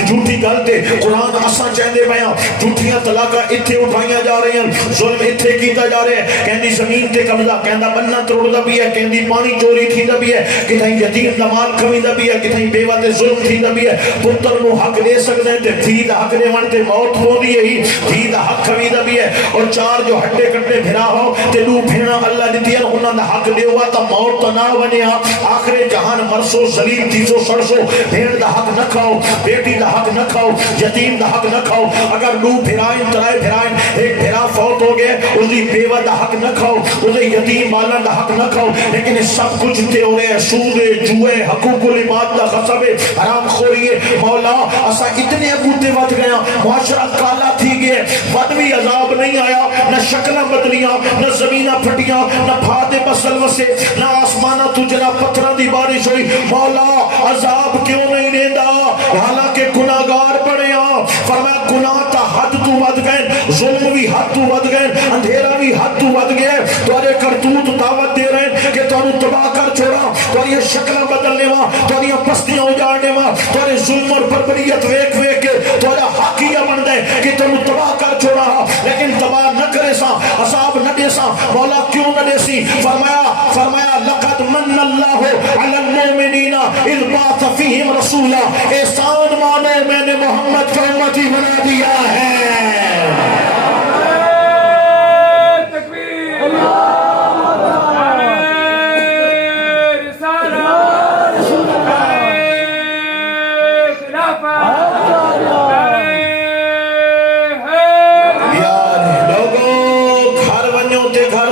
جھوٹی گل تے قرآن اساں چاہندے پیاں جھوٹیاں طلاقاں ایتھے اٹھائیاں جا رہی ہیں ظلم ایتھے کیتا جا رہا ہے کہندی زمین تے قبضہ کہندا بننا تروڑدا بھی ہے کہندی پانی چوری تھیندا بھی ہے کتھائیں یتیم دا مال کھویندا بھی ہے کتھائیں بیوہ تے ظلم تھیندا بھی ہے پتر نو حق دے سکدے تے دھی دا حق دیون تے موت ہوندی ہے ہی دھی دا حق کھویندا بھی ہے اور چار جو ہڈے کٹے بھرا ہو تے دو بھیڑاں اللہ دتی ہیں انہاں دا حق دیوا تا موت تو نہ بنیا آخر جہان مرسو ذلیل تیسو سڑسو بھیڑ دا حق نہ کھاؤ بیٹی دا حق نہ کھاؤ یتیم دا حق نہ کھاؤ اگر دو بھرائیں ترائے بھرائیں ایک بھرا فوت ہو گئے اس دی بیوہ دا حق نہ کھاؤ اس دی یتیم والا دا حق نہ کھاؤ لیکن سب کچھ تے ہو رہے سود جوئے حقوق العباد دا غصب حرام خوری مولا اسا اتنے ابوتے ود گیا معاشرہ کالا تھی گئے بدوی عذاب نہیں آیا نہ شکلہ بدلیاں نہ زمینہ پھٹیاں نہ بھاتے بسل وسے نہ آسمانہ تجرا پتھرہ دی بارش ہوئی مولا عذاب کیوں نہیں دیندہ حالانکہ گناہگار پڑے ہیں فرمایا گناہ تا حد تو ود گئے ظلم بھی حد تو ود گئے اندھیرا بھی حد تو ود گئے توارے کرتوت دعوت دے رہے ہیں کہ توارے تباہ کر چھوڑا توارے شکلہ بدلنے ماں توارے پستیاں اجاڑنے ماں توارے ظلم اور بربریت ویک ویک کے توارے حقیہ بن دے کہ توارے تباہ کر چھوڑا لیکن تباہ نہ کرے سا عذاب نہ دے سا مولا کیوں نہ دے سی فرمایا لقد من اللہ علی المومنین اذ بعث فیہم رسولا احسان مانو میں نے محمد کو امتی بنا دیا ہے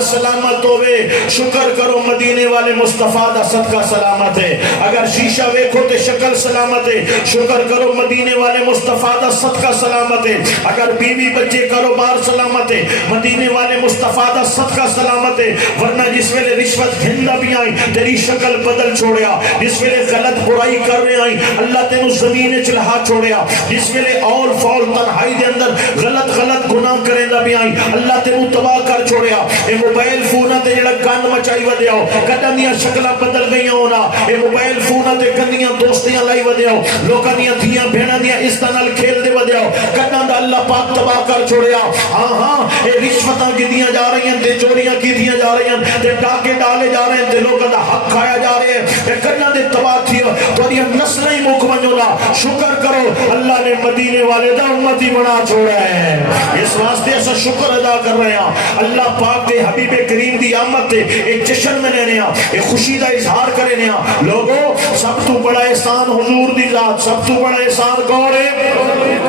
سلامت ہوئے شکر کرو مدینے والے مصطفیٰ دا صدقہ سلامت ہے اگر شیشہ ویکھو تے شکل سلامت ہے شکر کرو مدینے والے مصطفیٰ دا صدقہ سلامت ہے اگر بیوی بچے کاروبار سلامت ہے مدینے والے مصطفیٰ دا صدقہ سلامت ہے ورنہ جس ویلے رشوت گھندہ بھی آئیں تیری شکل بدل چھوڑیا جس ویلے غلط برائی کر رہے آئیں اللہ تینو زمین چلہا چھوڑیا جس ویلے اور فول تنہائی دے اندر غلط گناہ کریں دا بھی آئیں اللہ تینو تباہ کر چھوڑیا اے موبائل فونہ تے جڑا گند مچائی ودیو کڈن دیاں شکلاں بدل گئیاں ہونا اے موبائل فوناں تے گندیاں دوستیاں لائی ودیو لوکاں دیاں دھیاں بہناں دیاں عزتاں نال کھیل دے ودیو کڈن دا اللہ پاک تباہ کر چھوڑیا ہاں ہاں اے رشوتاں کیتیاں جا رہی ہیں تے چوریاں کیتیاں جا رہی ہیں تے ڈاکے ڈالے جا رہے ہیں تے لوکاں دا حق کھایا جا رہے ہیں تے کڈن دے تباہ تھیو تہاڈیاں نسلاں ہی مک ونجولا شکر کرو اللہ نے مدینے والے دا امتی بنا چھوڑا ہے اس واسطے ایسا شکر ادا کر رہے ہیں اللہ پاک دے حبیب کریم دی آمد تے ایک جشن منانے ہیں ایک خوشی دا اظہار کرنے ہیں لوگوں سب تو بڑا احسان حضور دی ذات سب تو بڑا احسان کون ہے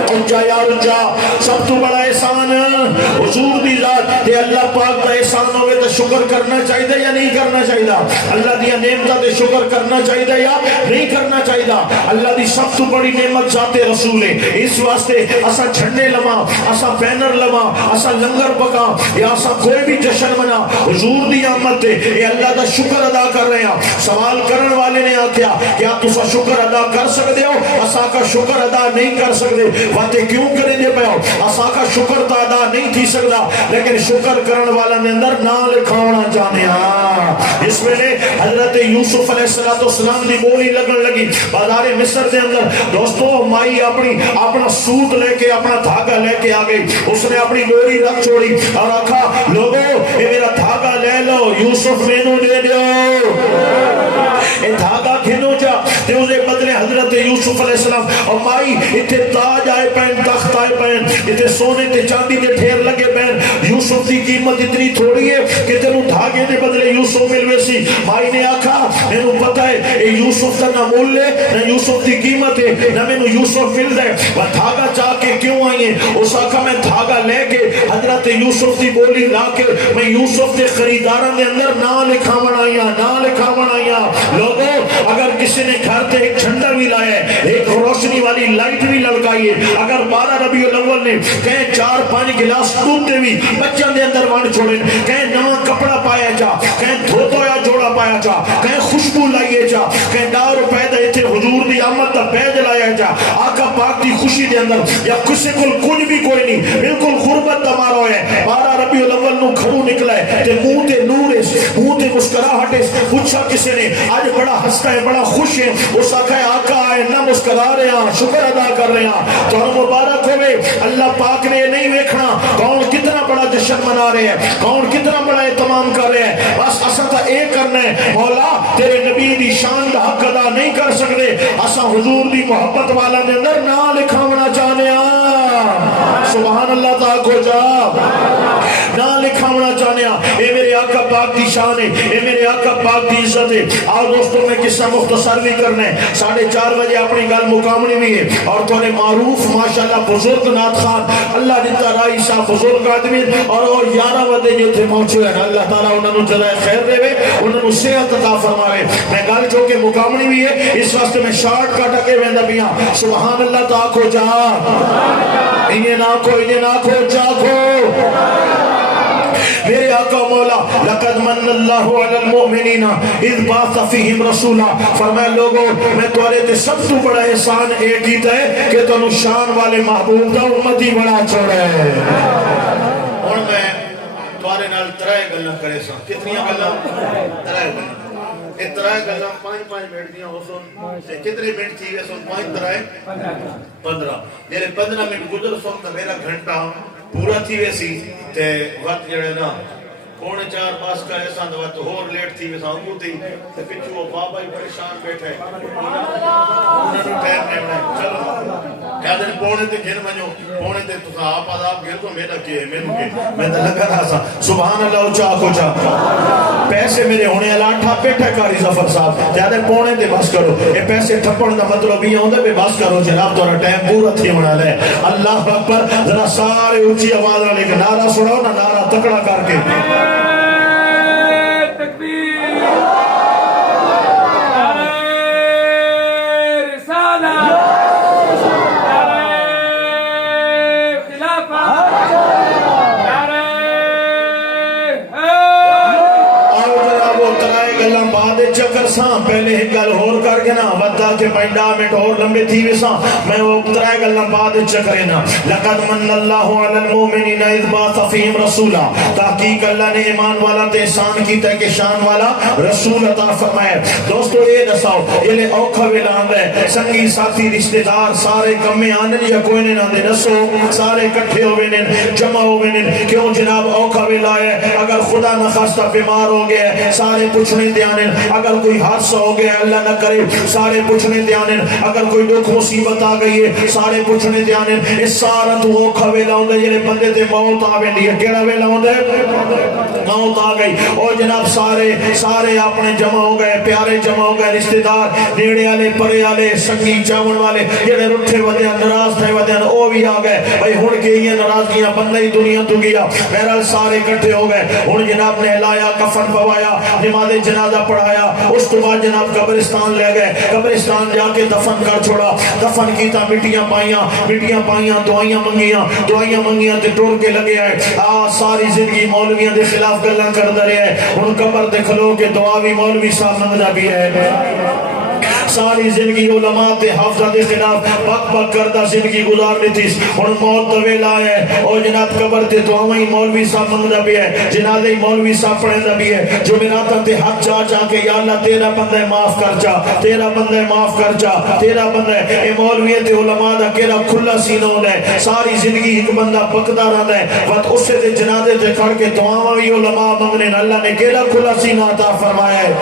اونچا یا اونچا سب تو بڑا احسان حضور دی ذات تے اللہ پاک دا احسان ہوئے تو شکر کرنا چاہیے یا نہیں کرنا چاہیے اللہ دی نعمتاں تے شکر کرنا چاہیے یا نہیں کرنا چاہیے اللہ دی سب تو بڑی نعمت ذات رسول ہے اس واسطے اسا جھنڈے لما اسا بینر لما اسا لنگر پکا یا اسا کوئی بھی جشن منا حضور دی آمد تے اے اللہ دا شکر ادا کر رہے ہیں سوال کرن والے نے آکھیا کیا تسا شکر ادا کر سکتے ہو اسا کا شکر ادا نہیں کر سکتے واتے کیوں کریں دے پہ ہو اسا کا شکر تا ادا نہیں تھی سکتا لیکن شکر کرن والا نے اندر نہ لکھاونا چاہنے اس میں نے حضرت یوسف علیہ السلام دی بولی لگن لگی بازار مصر دے اندر دوستو مائی اپنا سوت لے کے اپنا دھاگا لے کے آگئی اس نے اپنی ڈوری رکھ چھوڑی اور آکھا لوگو اے میرا دھاگا لے لو یوسف مینوں دے دیو اے دھاگا کھنو جا تے اسے بدلے حضرت یوسف علیہ السلام اور مائی اتھے تاج آئے پہن تخت آئے پہن اتھے سونے تے چاندی دے ڈھیر لگے پہن یوسف دی قیمت اتنی تھوڑی ہے کہ تینوں دھاگے دے بدلے یوسف ملوے سی مائی نے آکھا مینوں پتہ ہے اے یوسف دا نہ مول ہے نہ یوسف دی قیمت ہے نہ مینوں یوسف مل دے وہ دھاگا چاہ کے کیوں آئیے اس آکھا میں دھاگا لے کے حضرت یوسف دی بولی لا کے میں یوسف دے خریداران دے اندر نہ لکھاون آئیاں لوگوں اگر کسی نے گھر تے ایک جھنڈا بھی لایا ہے ایک روشنی والی لائٹ بھی لڑکائی ہے اگر 12 ربیع الاول نے کہیں 4-5 گلاس دودھ دے بھی بچوں دے اندر وانڈ چھوڑیں کہیں نواں کپڑا پایا جا کہیں دھوتو یا جوڑا پایا جا کہیں خوشبو لائیے جا کہیں 10 روپے دے تھے حضور دی آمد دا بیج لایا جا آقا پاک دی خوشی دے اندر یا کسی کل کچھ بھی کوئی نہیں بالکل غربت دا مارو ہے 12 ربیع الاول نو کھڑو نکلا ہے تے منہ تے نور ہے منہ تے مسکراہٹ ہے پوچھا کسی نے آج بڑا ہنستا ہے بڑا خوش ہے اس آقا آقا آئے نہ مسکرا رہے ہیں شکر ادا کر رہے ہیں تو مبارک ہوئے اللہ پاک نے نہیں ویکھنا کون کتنا بڑا جشن منا رہے ہیں کون کتنا بڑا اہتمام کر رہے ہیں بس اسا تا ایک کرنا ہے مولا تیرے نبی دی شان دا حق ادا نہیں کر سکتے اسا حضور دی محبت والا دے اندر نہ لکھاونا چاہنے سبحان اللہ تعالیٰ کو جا نہ لکھاونا چاہنے اے میرے آقا پاک دی شان ہے اے میرے آقا پاک دی عزت ہے آج دوستوں میں قصہ مختصر بھی کرنا ہے 4:30 بجے اپنی گل مکامنی بھی ہے اور تو نے معروف ماشاءاللہ بزرگ نات خان اللہ جنتا رائی صاحب بزرگ آدمی اور 11 بجے جو تھے پہنچے ہیں اللہ تعالیٰ انہوں نے جزائے خیر دے وے انہوں نے صحت عطا فرمائے میں گل جو کہ مکامنی بھی ہے اس واسطے میں شارٹ کٹ کے ویندا بھی ہاں سبحان اللہ تعالیٰ کو جا انہیں نہ کھو جاگو میرے آقا مولا لقد من اللہ علی المؤمنین اذ بعث فیہم رسولا فرمائے لوگوں میں تمہارے تے سب تو بڑا احسان ایک کیتا ہے کہ تنو شان والے محبوب دا امتی بڑا چھوڑا ہے اور میں تمہارے نال 3 گلاں کرے سا کتنی گلاں 3 گلاں اے 3 گلاں 5-5 منٹ دیاں ہو سن تے کتنے منٹ تھی وے سن 15 جڑے 15 منٹ گزر سن تے میرا گھنٹہ پورا تھی ویسی تے وقت جڑے نا 3:45 پاس کا ایسا دوا تو اور لیٹ تھی ویسا ہوں تھی تے پچھو وہ بابا ہی پریشان بیٹھے انہوں نے ٹائم نہیں بنائے چلو کیا دن پونے تے گھن منو پونے تے تو آپ آداب گھر تو میرا کیے میں تو لگا رہا سا سبحان اللہ اچھا کو چاہ پیسے میرے ہونے الاٹھا بیٹھا کاری ظفر صاحب زیادہ پونے تے بس کرو اے پیسے ٹھپڑ دا مطلب یہ ہوندے بے بس کرو جناب تو ٹائم پورا تھی بنا لے اللہ اکبر ذرا سارے اونچی آواز والے کے نعرہ سناؤ نا نعرہ تکڑا کر کے گلاں بعد چکر ساں پہلے ایک گل ہور کر کے نا ودا تے 5 منٹ اور لمبے تھی وساں میں وہ 3 گلاں بعد چکرے نا لقد من اللہ علی المؤمنین اذ بعث فیہم رسولا تحقیق اللہ نے ایمان والا تے احسان کیتا ہے کہ شان والا رسول عطا فرمایا دوستو اے دساؤ یہ اوکھا ویلا ہے سنگی ساتھی رشتہ دار سارے کمے آنن یا کوئی نہیں آندے دسو سارے اکٹھے ہوئے نے جمع ہوئے نے کیوں جناب اوکھا ویلا ہے اگر خدا نخواستہ بیمار ہو گیا ہے سارے پوچھنے تے آنے اگر کوئی حادثہ ہو گیا اللہ نہ کرے سارے پوچھنے تے آنے اگر کوئی دکھ مصیبت آ گئی ہے سارے پوچھنے تے آنے اس سارا تو اوکھا ویلا ہوندا جڑے بندے تے موت آ ویندی ہے کیڑا ویلا ہوندا ہے موت آ گئی اور جناب سارے اپنے جمع ہو گئے پیارے جمع ہو گئے رشتہ دار نیڑے والے پرے والے سنگی چاون والے جڑے رٹھے ودے ناراض تھے ودے او بھی آ گئے بھائی ہن کے یہ ناراضگیاں بندہ ہی دنیا تو گیا بہرحال سارے اکٹھے ہو گئے ہن جناب نے لایا کفن پوایا نماز جنازہ پڑھایا اس کے بعد جناب قبرستان لے گئے قبرستان جا کے دفن کر چھوڑا دفن کیتا مٹیاں پائیاں دعائیاں منگیاں تے ٹر کے لگے آئے ساری زندگی مولویاں دے خلاف گلاں کردا رہیا ہے ہن قبر تے کھلو کے دعا بھی مولوی صاحب منگدا بھی ہے ساری زندگی علماء تے حافظہ دے خلاف بک کردہ زندگی گزارنی تھی ہن موت دا ویلا ہے اور جناب قبر تے دعاواں ہی مولوی صاحب منگدا بھی ہے جنازے ہی مولوی صاحب پڑھندا بھی ہے جمعراتاں تے ہاتھ چا کے یا اللہ تیرا بندہ معاف کر چا تیرا بندہ معاف کر چا تیرا بندہ اے مولوی تے علماء دا کیڑا کھلا سینہ ہوندا ہے ساری زندگی ایک بندہ بکدا رہندا ہے وقت اس تے جنازے تے کھڑ کے دعاواں بھی علماء منگنے اللہ نے کیڑا کھلا سینہ عطا فرمایا ہے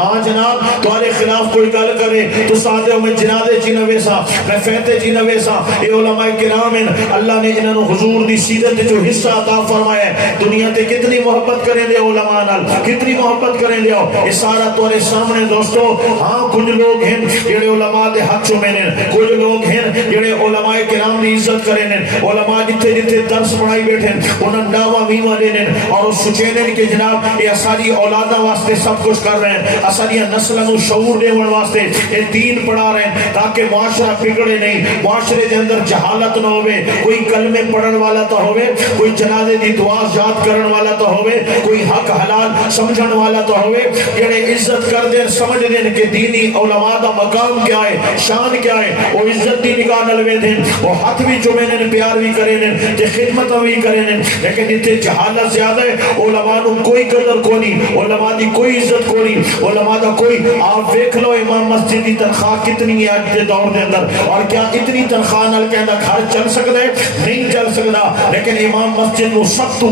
ہاں جناب تمہارے خلاف کوئی گل کرے تو ساتھ میں جنازے جی نہ ویسا میں فیتے جی نہ ویسا اے علماء کرام ہیں اللہ نے انہوں حضور دی سیرت جو حصہ عطا فرمایا ہے دنیا تے کتنی محبت کریں دے علماء نال کتنی محبت کریں دے یہ سارا تمہارے سامنے دوستو ہاں کچھ لوگ ہیں جڑے علماء دے حق چومے نے کچھ لوگ ہیں جڑے علماء کرام دی عزت کریں نے علماء جتھے جتھے درس پڑھائی بیٹھے انہاں دعویٰ ویواں دینے اور سوچے کہ جناب یہ ساری اولاداں واسطے سب کچھ کر رہے ہیں اساریاں نسلوں کو شعور دیون واسطے یہ دین پڑھا رہے ہیں تاکہ معاشرہ بگڑے نہیں معاشرے دے اندر جہالت نہ ہوے کوئی کلمے پڑھن والا تو ہوے کوئی جنازے دی دعا یاد کرن والا تو ہوے کوئی حق حلال سمجھن والا تو ہوے جڑے عزت کر دین سمجھ دین کہ دینی علماء دا مقام کیا ہے شان کیا ہے وہ عزت دی نگاہ نال ویندین وہ ہاتھ بھی چومے نے پیار بھی کرے نے تے خدمت بھی کرے نے لیکن جتھے جہالت زیادہ ہے علماء نو کوئی قدر کونی علماء دی کوئی عزت کونی علماء دا کوئی آپ دیکھ لو امام مسجد کی تنخواہ کتنی ہے آج کے دور کے اندر اور کیا اتنی تنخواہ نال کہندا گھر چل سکتا ہے نہیں چل سکتا لیکن امام مسجد کو سب تو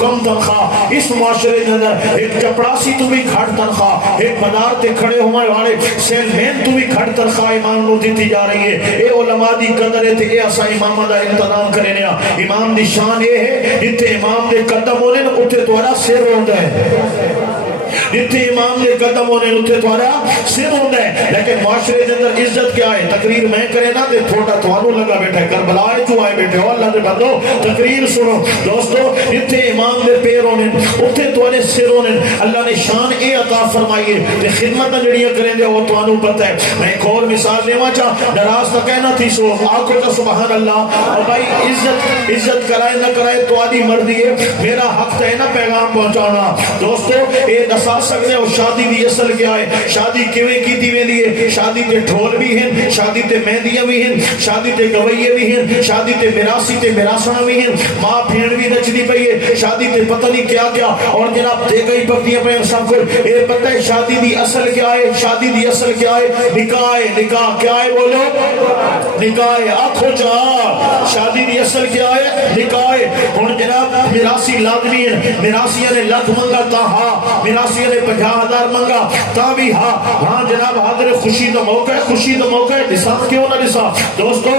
کم تنخواہ اس معاشرے کے اندر ایک چپڑاسی تو بھی گھٹ تنخواہ ایک بازار تے کھڑے ہونے والے سیل مین تو بھی گھٹ تنخواہ امام کو دیتی جا رہی ہے اے علماء دی قدر ہے تے اے اسا امام دا احترام کرنے امام دی شان یہ ہے جتھے امام دے قدم ہونے اوتھے تہاڈا سر ہوندا ہے جتھے امام نے قدم ہونے اتھے تمہارا سر ہوتا ہے لیکن معاشرے کے اندر عزت کیا ہے تقریر میں کرے نا تے تھوڑا تھوانو لگا بیٹھا ہے کربلا جو آئے بیٹھے ہو اللہ دے بندو تقریر سنو دوستو جتھے امام دے پیر ہونے اتھے تمہارے سر ہونے اللہ نے شان اے عطا فرمائی ہے تے خدمت جڑیاں کریں دے وہ تمہانو پتہ ہے میں ایک اور مثال دیواں چاہ ناراض تو کہنا تھی سو آنکھوں کا سبحان اللہ اور بھائی عزت کرائے نہ کرائے تو آدھی مرضی ہے میرا حق ہے نا پیغام پہنچانا دوستو اے دسا سکتے ہو شادی دی اصل کیا ہے شادی کیویں کیتی ویندی ہے شادی تے ڈھول بھی ہیں شادی تے مہندیاں بھی ہیں شادی تے گویے بھی ہیں شادی تے میراثی تے میراثنا بھی ہیں ماں بھیڑ بھی نچدی پئی ہے شادی تے پتہ نہیں کیا کیا اور جناب دے گئی پکتیاں پہ سب کچھ اے پتہ ہے شادی دی اصل کیا ہے شادی دی اصل کیا ہے نکاح کیا ہے بولو نکاح ہے آنکھوں جا شادی دی اصل کیا ہے نکاح ہے ہن جناب میراثی لازمی ہے میراثیاں نے لکھ منگا تا ہاں میراثی نے 50,000 منگا تا بھی ہاں جناب حاضر خوشی دا موقع ہے نصاب کیوں نہ نصاب دوستو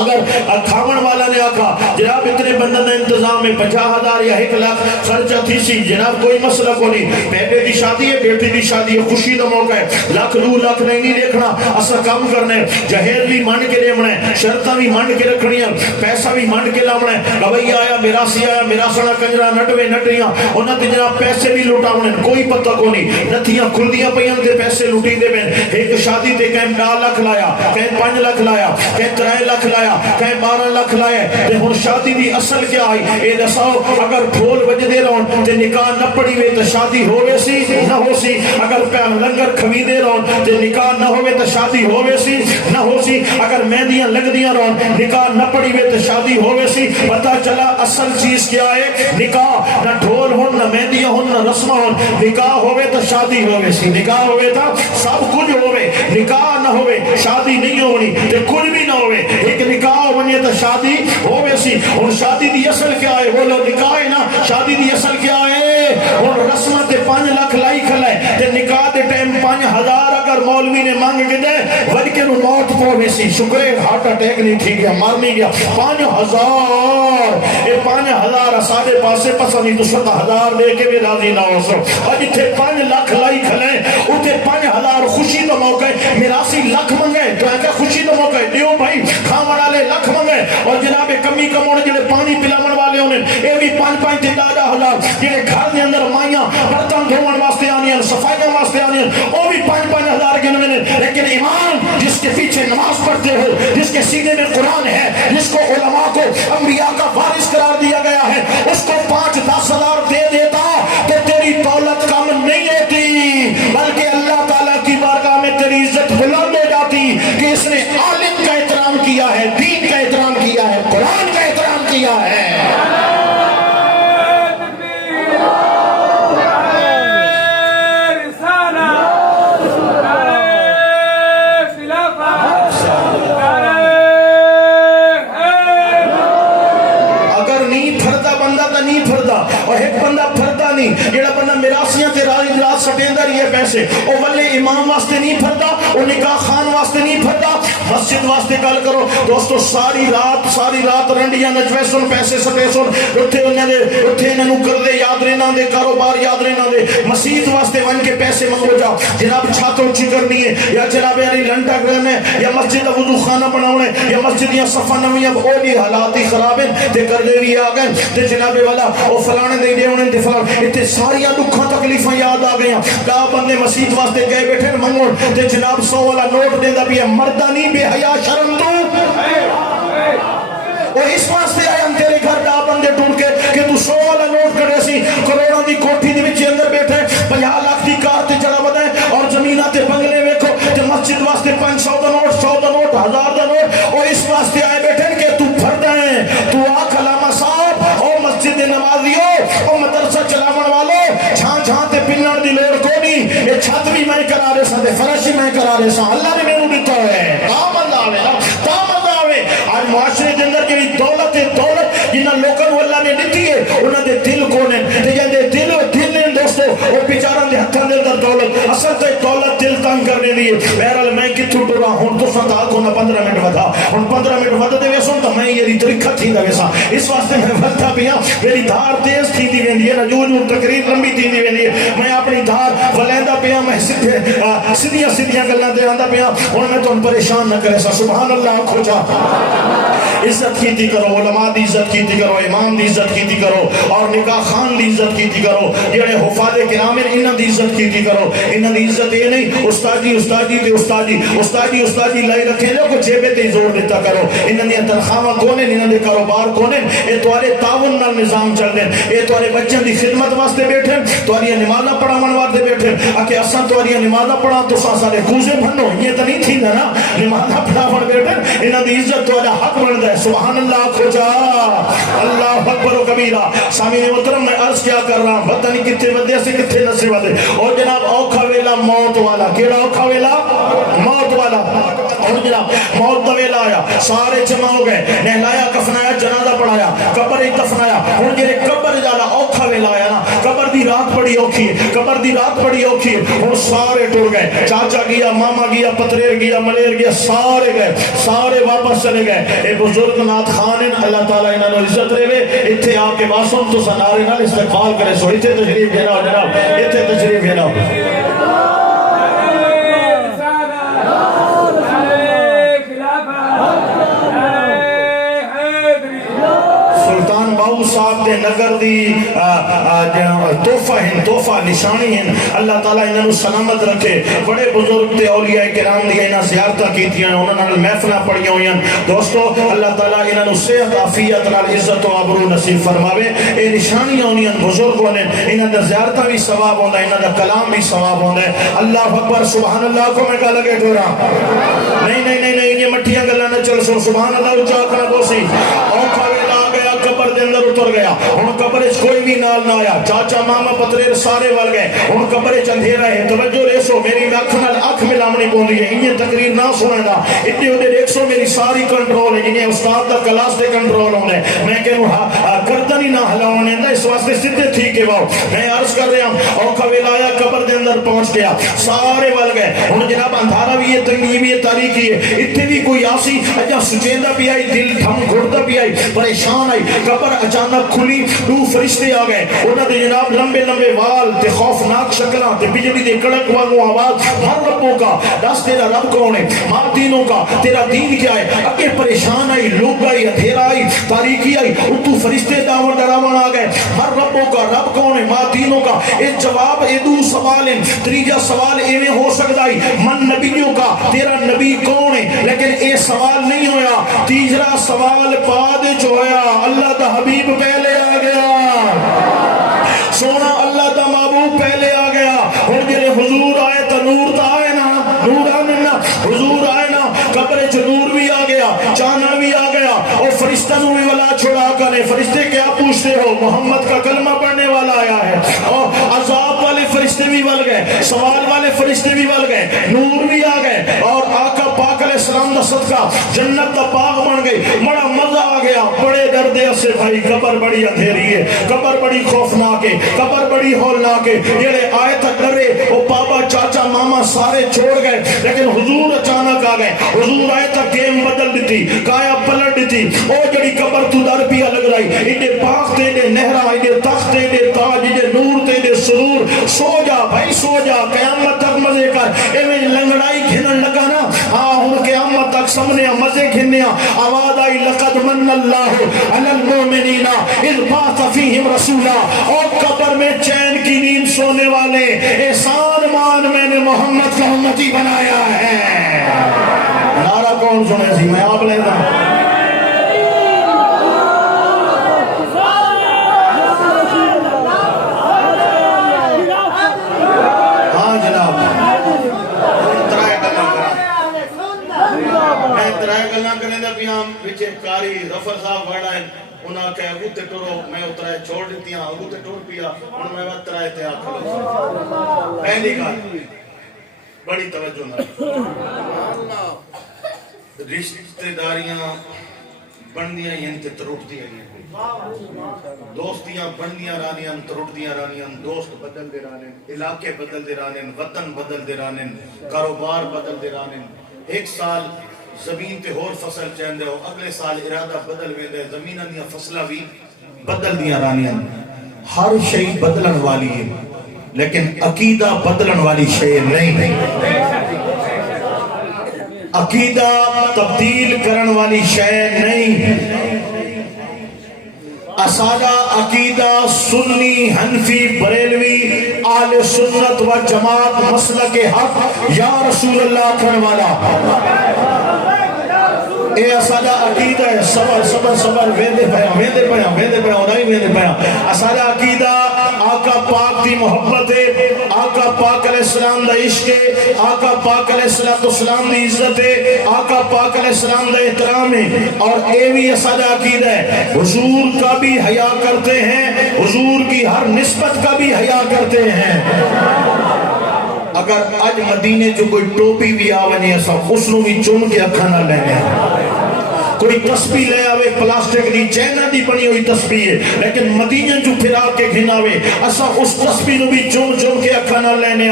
اگر کھاون والا نے آکھا جناب اتنے بندن دا انتظام ہے 50,000 یا 1,00,000 خرچہ تھی سی جناب کوئی مسئلہ کو نہیں بیٹے دی شادی ہے بیٹی دی شادی ہے خوشی دا موقع ہے لاکھ 2 لاکھ نہیں دیکھنا اسا کام کرنا ہے جہیز بھی منڈ کے دیونا ہے شرطاں بھی منڈ کے رکھنی ہے پیسہ بھی منڈ کے لاونا ہے گویا آیا میراثی آیا میراسنا کنجرا نٹوے نٹیاں انہاں تے جناب پیسے بھی لٹاونے کوئی پتہ کو نہیں نتیاں کھلدیاں پیاں تے پیسے لٹی دے بین ایک شادی تے کہیں 2 لاکھ لایا کہیں 5 لاکھ لایا کہیں 3 لاکھ لایا کہیں 12 لاکھ لایا تے ہن شادی دی اصل کیا آئی اے دساؤ اگر ڈھول بجدے رہن تے نکاح نہ پڑی وے تے شادی ہووے سی نہ ہو سی اگر لنگر کھویدے رہن تے نکاح نہ ہووے تے شادی ہووے سی نہ ہو سی اگر مہندیاں لگدیاں رہن نکاح نہ پڑی وے تے شادی ہووے سی پتہ چلا اصل چیز کیا ہے نکاح نہ ڈھول ہون نہ مہندیاں ہون نہ رسماں ہون نکاح ہووے تو شادی ہووے سی نکاح ہووے تو سب کچھ ہووے نکاح نہ ہووے شادی نہیں ہونی تے کچھ بھی نہ ہووے ایک نکاح بنے تو شادی ہووے سی اور شادی دی اصل کیا ہے بولو نکاح ہے نا شادی دی اصل کیا ہے اور رسمہ تے 5 لاکھ لائی کھلائے تے نکاح دے ٹائم 5000 اگر مولوی نے مانگ کے دے ود کے نو موت پوے سی شکر ہے ہارٹ اٹیک نہیں ٹھیک ہے مر نہیں گیا 5000 اے 5000 ساڈے پاسے پسند نہیں تو 7000 دے کے بھی راضی نہ ہو سو اور جتھے 5 لاکھ لائی کھلائے اوتے 5000 خوشی دا موقع ہے میراثی لاکھ منگے تو ایک خوشی دا موقع ہے دیو بھائی کھاون والے لاکھ منگے اور جناب کمی کمون جڑے پانی پلاون والے ہونے اے بھی 5-5 تے 10,000 جڑے گھر دے اندر مائیاں برتن دھوون واسطے آنیاں صفائیاں واسطے آنیاں او بھی 5-5 گنوے نے لیکن امام جس کے پیچھے نماز پڑھتے ہو جس کے سینے میں قرآن ہے جس کو علماء کو انبیاء کا وارث قرار دیا گیا ہے اس کو 5-10 ہزار دے دیتا تو تیری دولت کم نہیں ہوتی بلکہ اللہ تعالیٰ کی بارگاہ میں تیری عزت بلند ہو جاتی کہ اس نے عالم کا احترام کیا ہے دین کا احترام کیا ہے قرآن کا احترام کیا ہے اور ایک بندہ پھردا نہیں جڑا بندہ میراثیاں تے رات سٹیندا رہی ہے پیسے او ولے امام واسطے نہیں پھردا او نکاح خان واسطے نہیں پھردا مسجد واسطے گل کرو دوستو ساری رات رنڈیاں نچوے سن پیسے سٹے سن اوتھے انہاں نوں کردے یاد رہنا دے کاروبار یاد رہنا دے مسجد واسطے ون کے پیسے منگو جا جناب چھت اونچی کرنی ہے یا جناب یاری لنٹا کرنا ہے یا مسجد دا وضو خانہ بناونا ہے یا مسجد دیاں صفاں نویاں او بھی حالات ہی خراب ہیں تے کردے بھی آ گئے تے جناب والا او فلانے دے دے انہاں دے فلان اتنے ساری دکھاں تکلیفاں یاد آ گئیاں دا بندے مسجد واسطے گئے بیٹھے منگون تے جناب 100 والا نوٹ دیندا بھی ہے مردہ نہیں بے حیا شرم تو وہ اس واسطے آئے ہم تیرے گھر دا بندے ڈھونڈ کے کہ تو 100 والا نوٹ کرے سی کروڑوں دی کوٹھی دی وچ اندر بیٹھے 50 لاکھ دی کار تے چڑھا بدا ہے اور زمیناں تے بنگلے ویکھو تے مسجد واسطے 500 دا نوٹ 100 دا نوٹ 1000 دا نوٹ اور اس واسطے آئے بیٹھے کہ تو پھردا ہے تو آکھ علامہ صاحب او مسجد نمازیو او مدرسہ چلاون والو چھان تے پنن دی لوڑ کو نہیں اے چھت بھی میں کرا رہے سا تے فرش بھی میں کرا رہے سا اللہ نے مینوں دتا ہے تامل آوے آج معاشرے دے اندر جڑی دولت جنہاں لوکاں نوں اللہ نے دتی ہے انہاں دے دل کون ہیں تے جے دل نے دوستو او بیچاراں دے ہتھاں دے اندر دولت اصل تے دولت دل تنگ کرنے دی ہے بہرحال میں کتھوں ٹرا ہن تو ستا کو نہ 15 منٹ ودا ہن 15 منٹ ود دے ویسوں تے میں یہ تریکھا تھی دا ویسا اس واسطے میں ودا پیا میری دھار تیز تھی دی ویندی ہے نا جو تقریر لمبی تھی دی ویندی ہے میں اپنی دھار ولیندا پیا میں سیدھیاں گلاں دے آندا پیا ہن میں تانوں پریشان نہ کرے سا سبحان اللہ آکھو جا عزت کیتی کرو علماء دی عزت کیتی کرو امام دی عزت کیتی کرو اور نکاح خان دی عزت کیتی کرو جڑے حفاظ کرام ہیں انہاں دی عزت کیتی کرو انہاں دی عزت یہ نہیں استادی لائی رکھے جو کو جیبے تے زور دیتا کرو انہاں دی تنخواہ کونے انہاں دے کاروبار کونے اے تواڈے تعاون نال نظام چل دے اے تواڈے بچوں دی خدمت واسطے بیٹھے تواڈی نمازاں پڑھاون واسطے بیٹھے اکے اساں تواڈی نمازاں پڑھا تو سارے کوزے بھنو یہ تے نہیں تھیندا نا نمازاں پڑھاون بیٹھے انہاں دی عزت تواڈا حق بندا ہے سبحان اللہ کھوجا اللہ اکبر و کبیرہ سامعین محترم میں عرض کیا کر رہا ہوں پتہ نہیں کتنے ودے سے کتنے نسے ودے اور جناب اوکھا ویلا موت والا کیڑا اوکھا ویلا موت والا اور جناب موت دا ویلا آیا سارے جمع ہو گئے نہلایا کفنایا جنازہ پڑھایا قبر ایک دفنایا ہن جڑے قبر جالا اوکھا ویلا آیا نا قبر دی رات بڑی اوکھی ہے قبر دی رات بڑی اوکھی ہے ہن سارے ٹر گئے چاچا گیا ماما گیا پتریر گیا ملیر گیا سارے گئے سارے واپس چلے گئے اے بزرگ نات خان اللہ تعالیٰ انہاں نوں عزت رہے ایتھے آ کے واسوں تو سنارے نال استقبال کرے سو ایتھے تشریف گھناؤ جناب ایتھے تشریف گھناؤ سلطان باؤ صاحب دے دے نگر دی تحفہ ہیں، تحفہ نشانی ہیں. اللہ تعالیٰ انہوں سلامت رکھے. بڑے بزرگ تے اولیاء کرام دی انہاں زیارتاں کیتیاں، انہوں نے محفلاں پڑھیاں ہوئیں. دوستو اللہ تعالیٰ انہوں صحت عافیت نال عزت و آبرو نصیب فرماوے. اے نشانیاں ہونیاں بزرگوں نے، انہاں دا زیارتاں بھی ثواب ہوندا ہے، انہاں دا کلام بھی ثواب ہوندا ہے. اللہ اکبر سبحان اللہ کو میں کہا لگے ٹورا نہیں نہیں نہیں نہیں، یہ مٹھیاں گلاں نہ چل سو. سبحان اللہ اچھا کرنا بوسی. اور کھاوے لا گیا قبر دے اندر اتر گیا. ہن قبر وچ کوئی بھی نال نہ آیا، چاچا ماما پترے سارے ول گئے. ہن قبر وچ اندھیرا ہے. توجہ ریسو، میری اکھ نال اکھ ملاونی پوندی ہے. یہ تقریر نہ سننا دا اتنے اودے دیکھو میری ساری کنٹرول ہے. جنہیں استاد دا کلاس دے کنٹرول ہونے میں کہوں گردن ہی نہ ہلاونے دا، اس واسطے سیدھے ٹھیک ہے. واؤ میں عرض کر رہا ہوں. اور کھویلا آیا قبر دے اندر پہنچ گیا، سارے ول گئے. ہن جناب اندھارا بھی ہے، تنگی بھی ہے، تاریکی ہے. اتنے بھی کوئی آسی اجا سچیندہ بھی آئی، دل تھم گھڑتا بھی آئی، پریشان آئی. قبر اچانک کھلی، دو فرشتے آ گئے. انہوں نے جناب لمبے لمبے وال تے خوفناک شکلاں تے بجلی دے کڑک وانگو آواز. ہر ربوں کا دس تیرا رب کون ہے، ماں دینوں کا تیرا دین کیا ہے. اگے پریشان آئی، لوگ آئی، اندھیرا آئی، تاریکی آئی. اتو فرشتے داون ڈراون آ گئے. ہر ربوں کا رب کون ہے، ماں دینوں کا. اے جواب اے دو سوال ہیں. تریجا سوال ایویں ہو سکتا ہے من نبیوں کا، تیرا نبی کون ہے، لیکن اے سوال نہیں ہویا. تیسرا سوال بعد جو ہویا، اللہ دا حبیب پہلے آ گیا، سونا اللہ دا محبوب پہلے آ گیا. اور جڑے حضور آئے تو نور تا آئے نا، نور آنے نا، حضور آئے نا، قبر چ نور بھی آ گیا، چاند بھی آ گیا. اور فرشتہ نو بھی ولا چھوڑا کرے. فرشتے کیا پوچھتے ہو، محمد کا کلمہ پڑھنے والا آیا ہے. اور عذاب والے فرشتے بھی ول گئے، سوال والے فرشتے بھی ول گئے، نور بھی آ گئے. اور آقا پاک علیہ السلام دا صدقہ جنت دا باغ بن گئی. بڑا مزہ آ گیا. بڑے دردے سے بھائی قبر بڑی اندھیری ہے، قبر بڑی خوفناک ہے، قبر بڑی ہولناک ہے. جڑے آئے تک ڈرے وہ بابا چاچا ماما سارے چھوڑ گئے، لیکن حضور اچانک آ گئے. حضور آئے تک گیم بدل دیتی، کایا پلٹ دیتی. او جڑی قبر تو در پیا لگ رہی، ایڈے پاک تے دے نہرا، ایڈے تخت تے دے تاج، ایڈے نور تے دے سرور. سو جا بھائی سو جا، قیامت تک مزے کر. ایویں لنگڑائی گھنن لگا نا، ہاں ہن قیامت تک سامنے مزے گھنیا. آواز آئی لقد من اللہ علی المؤمنین اذ بعث فیہم رسولا. اور قبر میں چین کی نیند سونے والے احسان مان میں نے محمد کا امتی بنایا ہے. نعرہ کون سنے سی، میں آپ لیتا ہوں. ہاں جناب ترائے گلاں کرنے دا بھی ہم وچے کاری رفر صاحب وڑا ہے. انہاں کہے اگو تے ٹرو، میں اترائے چھوڑ دیتی ہاں، اگو تے ٹور پیا. انہوں میں وقت ترائے تے آپ کھلو. پہلی گال بڑی توجہ نہ، رشتہ داریاں بندیاں ہیں تے ترٹدیاں ہیں، دوستیاں بندیاں رانیاں ترٹدیاں رانیاں. دوست بدل دے رانے، علاقے بدل دے رانے، وطن بدل دے رانے، کاروبار بدل دے رانے. ایک سال زمین تے ہور فصل چاہندے ہو، اگلے سال ارادہ بدل ویندے، زمیناں دیاں فصلاں بھی بدل دیاں رانیاں. ہر شئی بدلن والی ہے، لیکن عقیدہ بدلن والی شے نہیں. عقیدہ تبدیل کرن والی شے نہیں. اسادہ عقیدہ سنی، حنفی، بریلوی، اہل سنت و جماعت مسلک حق یا رسول اللہ کرن والا. اے اسادہ عقیدہ ہے. صبر صبر صبر، ویندے پیا ویندے پیا ویندے پیا نہیں ویندے پیا. اسادہ عقیدہ آقا پاک دی محبت ہے، آقا پاک علیہ السلام دا عشق ہے، آقا پاک علیہ السلام دی عزت ہے، آقا پاک علیہ السلام دا احترام ہے. اور اے بھی اسادہ عقیدہ ہے، حضور کا بھی حیا کرتے ہیں، حضور کی ہر نسبت کا بھی حیا کرتے ہیں. اگر اج مدینے جو کوئی ٹوپی بھی آوانی ایسا اس نو بھی چون کے اکھا نہ لینے. کوئی تسبیح لے آوے پلاسٹک دی چینہ دی بنی ہوئی تسبیح ہے، لیکن مدینہ جو پھرا کے گھناوے اسا اس تسبیح نو بھی چون چون کے اکھا نہ لینے.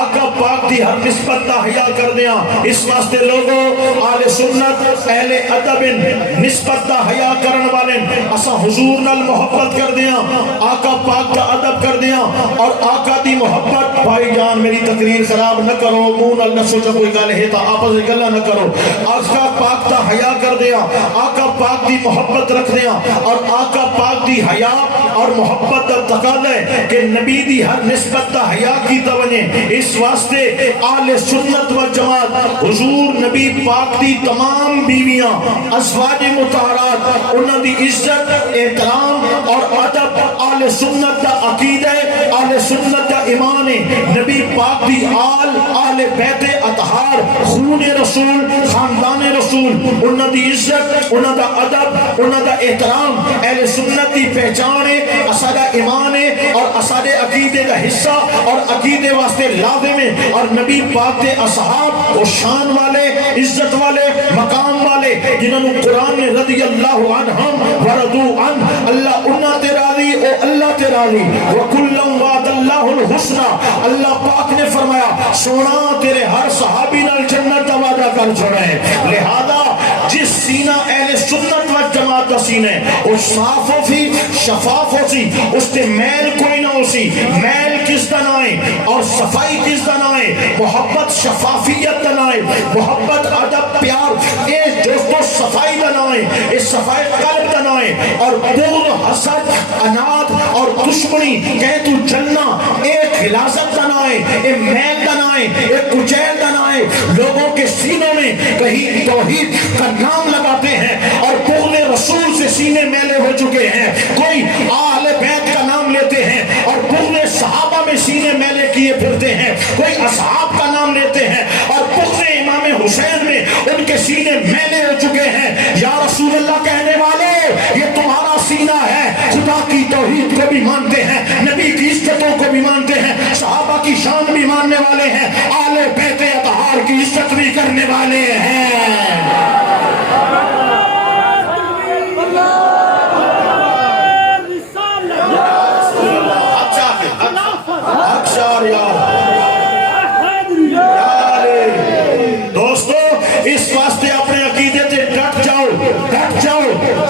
آقا پاک دی ہر نسبت دا حیا کر دیا. اس واسطے لوگوں اہل سنت اہل ادب نسبت دا حیا کرن والے اسا حضور نال محبت کر دیا، آقا پاک دا ادب کر دیا. اور آقا دی محبت بھائی جان میری تقریر خراب نہ کرو، منہ نال نہ سوچا کوئی گل ہے تو آپس میں گلا نہ کرو. آقا پاک دا حیا کر دیا، آقا پاک دی محبت رکھ دیا، اور آقا پاک دی حیا اور محبت دا تقاضا ہے کہ نبی دی ہر نسبت دا حیا کی توجہ. اس واسطے اہل سنت و جماعت حضور نبی پاک دی تمام بیویاں ازواج مطہرات انہاں دی عزت احترام اور ادب اہل سنت دا عقیدہ اہل سنت دا ایمان نبی پاک دی آل اہل بیت اطہار خون رسول خاندان رسول انہاں دی عزت انہاں دا ادب انہاں دا احترام اہل سنت دی پہچان ہے، اسادا ایمان ہے اور اسادے عقیدے دا حصہ اور عقیدے واسطے لازم ہے. اور نبی پاک دے اصحاب وہ شان والے عزت والے مقام والے جنہوں نے قرآن نے رضی اللہ عنہم ورضوا عنہ اللہ انہاں تے راضی او اللہ تے راضی وکلم وعد اللہ الحسنى اللہ پاک نے فرمایا سونا تیرے ہر صحابی نال جنت دا وعدہ کر چھوڑا ہے. لہذا جس سینہ اہل سنت و جماعت دا سینہ وہ صاف ہو سی شفاف ہو سی اس تے میل کوئی نہ ہو سی. میل کس دا نہ ہے اور صفائی کس دا نہ ہے؟ محبت شفافیت دا نہ ہے، محبت ادب پیار اے دوستو صفائی دا نہ ہے، اے صفائی قلب دا نہ ہے. اور بغض حسد اناد اور دشمنی کہ تو جلنا اے خلاصت دا نہ ہے، اے میل دا نہ ہے، اے کچیل دا نہ ہے. لوگوں کے سینوں میں کہیں توحید کا نام لگاتے ہیں اور بغض رسول سے سینے میلے ہو چکے ہیں. کوئی آل بیت کا نام لیتے ہیں اور بغض صحابہ میں سینے میلے کیے پھرتے ہیں. کوئی اصحاب کا نام لیتے ہیں اور بغض امام حسین میں ان کے سینے میلے ہو چکے ہیں. یا رسول اللہ کہنے والے یہ تمہارا سینہ ہے، خدا کی توحید کو بھی مانتے ہیں، نبی کی عزتوں کو بھی مانتے ہیں، صحابہ کی شان بھی ماننے والے ہیں، آل بیت اطہار کی عزت بھی کرنے والے ہیں. دوستو اس واسطے اپنے عقیدے تے ڈٹ جاؤ ڈٹ جاؤ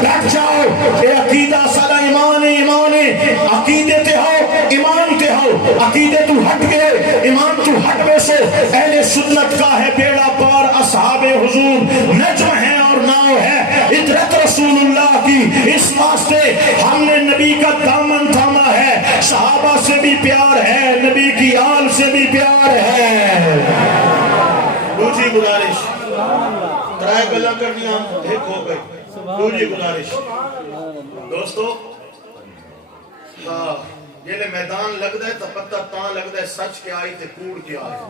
ڈٹ جاؤ. اے عقیدہ سارا ایمان ہے، ایمان ہے. عقیدے تے ہو ایمان تے ہو، عقیدے تو ہٹ گئے ایمان تو ہٹ بے سو. اہل سنت کا ہے بیڑا پار، اصحاب حضور نجم ہے اور ناؤ ہے عطرت رسول اللہ کی. اس واسطے ہم نے نبی کا دامن تھاما ہے، صحابہ سے بھی پیار ہے، نبی کی آل سے بھی پیار ہے. دوسری گزارش ترائے گلا کرنیاں ایک ہو گئی. دوسری گزارش دوستو ہاں یہ میدان لگتا ہے تو پتہ تاں لگتا ہے سچ کیا آئی تے کوڑ کیا آئی.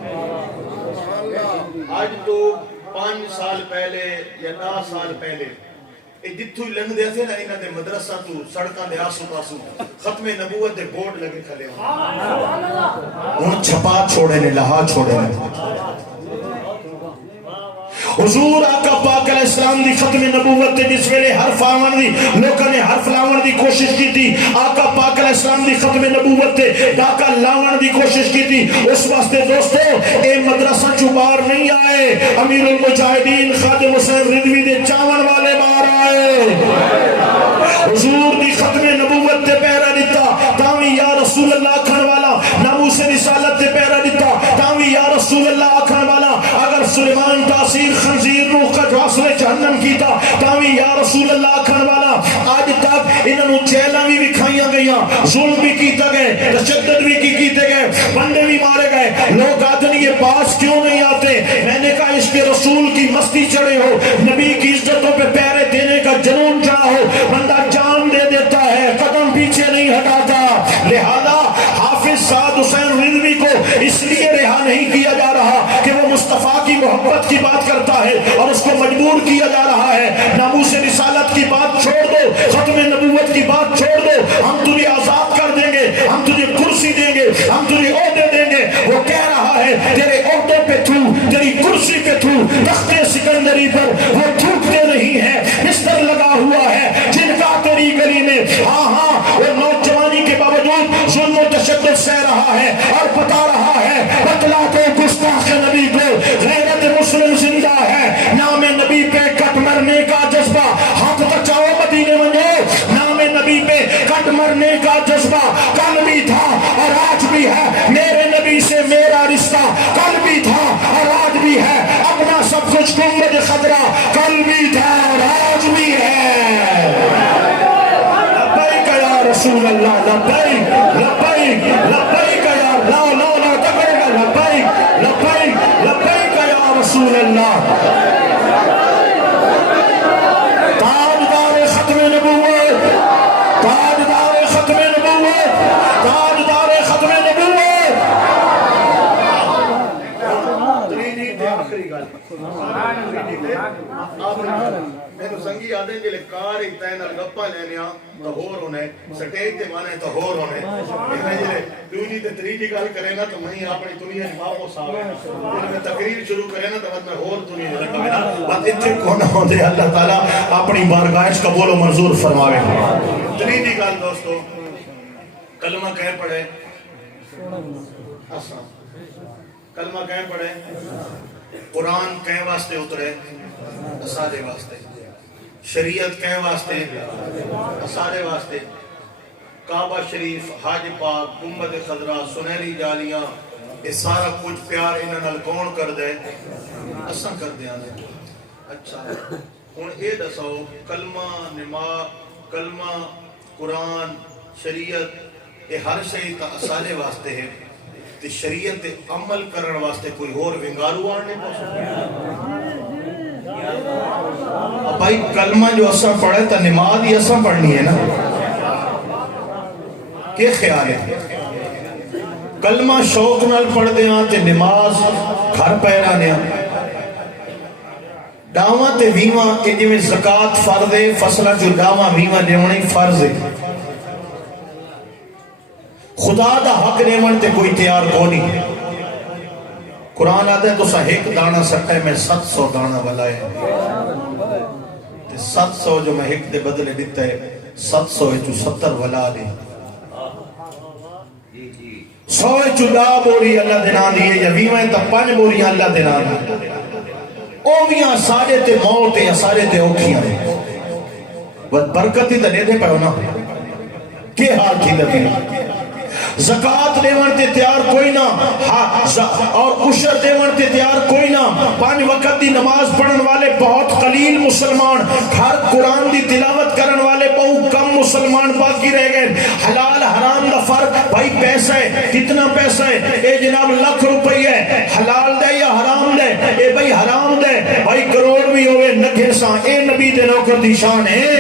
آج تو 5 سال پہلے یا 10 سال پہلے جتھو ہی لنگ دے تھے نا انہاں دے مدرسہ تو سڑکاں دے آسو پاسو ختم نبوت دے بورڈ لگے کھلے ہوں چھپا چھوڑے نے لہا چھوڑے نے. حضور آقا پاک علیہ السلام دی ختم نبوت تے جس ویلے حرف آون دی لوکاں نے حرف لاون دی کوشش کی تھی، آقا پاک علیہ السلام دی ختم نبوت تے ڈاکہ لاون دی کوشش کی تھی. اس واسطے دوستو اے مدرسہ چو باہر نہیں آئے، امیر المجاہدین خادم حسین رضوی دے چاون والے باہر آئے. حضور دی ختم نبوت تے پہرا دیتا تاوی یا رسول اللہ کھن والا، ناموس رسالت تے پہرا دیتا تاوی یا رسول اللہ کھن والا. اگر سلیمان تاثیر خنزیر روح کا جواسل جہنم کیتا تاوی یا رسول اللہ کھن والا. آج تک انہوں جیلہ بھی کھائیاں گئیاں، ظلم بھی کیتا گئے، تشدد بھی کیتے گئے، بندے بھی مارے گئے. لوگ آدھن یہ پاس کیوں نہیں آتے؟ میں نے کہا اس کے رسول کی مستی چڑھے ہو، نبی کی عزتوں پہ پیرے دینے کا جنون چڑھا ہو، بندہ جان دے دیتا ہے قدم پیچھے نہیں ہٹاتا. لہذا حافظ سعد حسین رضوی کو اس لیے رہا نہیں کیا جا رہا کہ وہ مصطفیٰ کی محبت کی بات کرتا ہے اور اس کو مجبور کیا جا رہا ہے. ناموس رسالت کی بات چھوڑ دو، ختم نبوت کی بات چھوڑ دو، ہم تجھے آزاد کر دیں گے، ہم تجھے کرسی دیں گے، ہم تجھے عہدے دیں گے. وہ کہہ رہا ہے تیرے عہدوں پہ تھو، تیری کرسی پہ تھو، تخت سکندری پر وہ تھوکتے نہیں ہیں، بستر لگا ہوا ہے جن کا تیری گلی میں. ہاں ہاں وہ نوجوانی کے باوجود ظلم و تشدد سہ رہا ہے اور بتا رہا ہے بتلا تو گستاخ نبی کو غیرت مسلم زندہ ہے. نام نبی پہ کٹ مرنے کا جذبہ ہاتھ بچاؤ مدینے منو. نام نبی پہ کٹ مرنے کا جذبہ کل بھی تھا اور آج بھی ہے. میرے نبی سے تاجدار ختم نبوت، تاجدار ختم نبوت، تاجدار ختم نبوت۔ آخری گل میرے سنگی آدھے جلے کار ہی تین گپا لینے تو ہور ہونے سٹیج تے مانے تو ہور ہونے میں جلے دوجی تے تریجی گل کرے نا تو میں اپنی دنیا واپس آوے جلے میں تقریر شروع کرے نا تو میں ہور دنیا لگا نا بس اتنے کون ہوندے اللہ تعالیٰ اپنی بارگاہ قبول و منظور فرماوے۔ تریجی گل دوستو کلمہ کہہ پڑھے کلمہ کہہ پڑھے قرآن کہیں واسطے اترے اسارے واسطے، شریعت کہیں واسطے اسارے واسطے، کعبہ شریف، حج پاک، گنبد خضرا، سنہری جالیاں، یہ سارا کچھ پیار انہاں نال کون کر دے؟ اساں کر دیاں دے۔ اچھا ہن اے دسو کلمہ نماز کلمہ قرآن شریعت یہ ہر شئی تا اسارے واسطے ہے تے شریعت عمل کرن واسطے کوئی اور ونگارو آنے پہنچ بھائی کلمہ جو اساں پڑھے تا نماز ہی اساں پڑھنی ہے نا، کیا خیال ہے؟ کلمہ شوق نال پڑھ دیاں تے نماز گھر پیرانے ڈاواں تے ویواں کہ جو زکاة فرض ہے فصلہ جو ڈاواں ویواں دیوانی فرض ہے، خدا دا حق دیون تے کوئی تیار کونی۔ قرآن آتا ہے تو سا ایک دانا سکتا ہے میں 700 دانا بلائے 700 جو میں ایک دے بدلے دیتا ہے 700 جو 70 ولا دے 100 جو دا بوری اللہ دینا دیئے یا ویویں تا 5 بوری اللہ دینا دیئے اومیاں سارے تے موت یا سارے تے اوکھیاں دے برکتی تا دے دے پہ ہونا کہ حال کی دے زکاة دیون تے تیار کوئی نہ اور عشر دیون تے تیار کوئی نہ 5 وقت دی نماز پڑھن والے بہت قلیل مسلمان، ہر قرآن دی تلاوت کرن والے بہت کم مسلمان باقی رہ گئے۔ حلال حرام دا فرق بھائی پیسہ ہے، کتنا پیسہ ہے؟ اے جناب لاکھ روپے ہے، حلال دے یا حرام دے؟ اے بھائی حرام دے، بھائی کروڑ بھی ہوئے نگے ساں، اے نبی دے نوکر دی شان ہے۔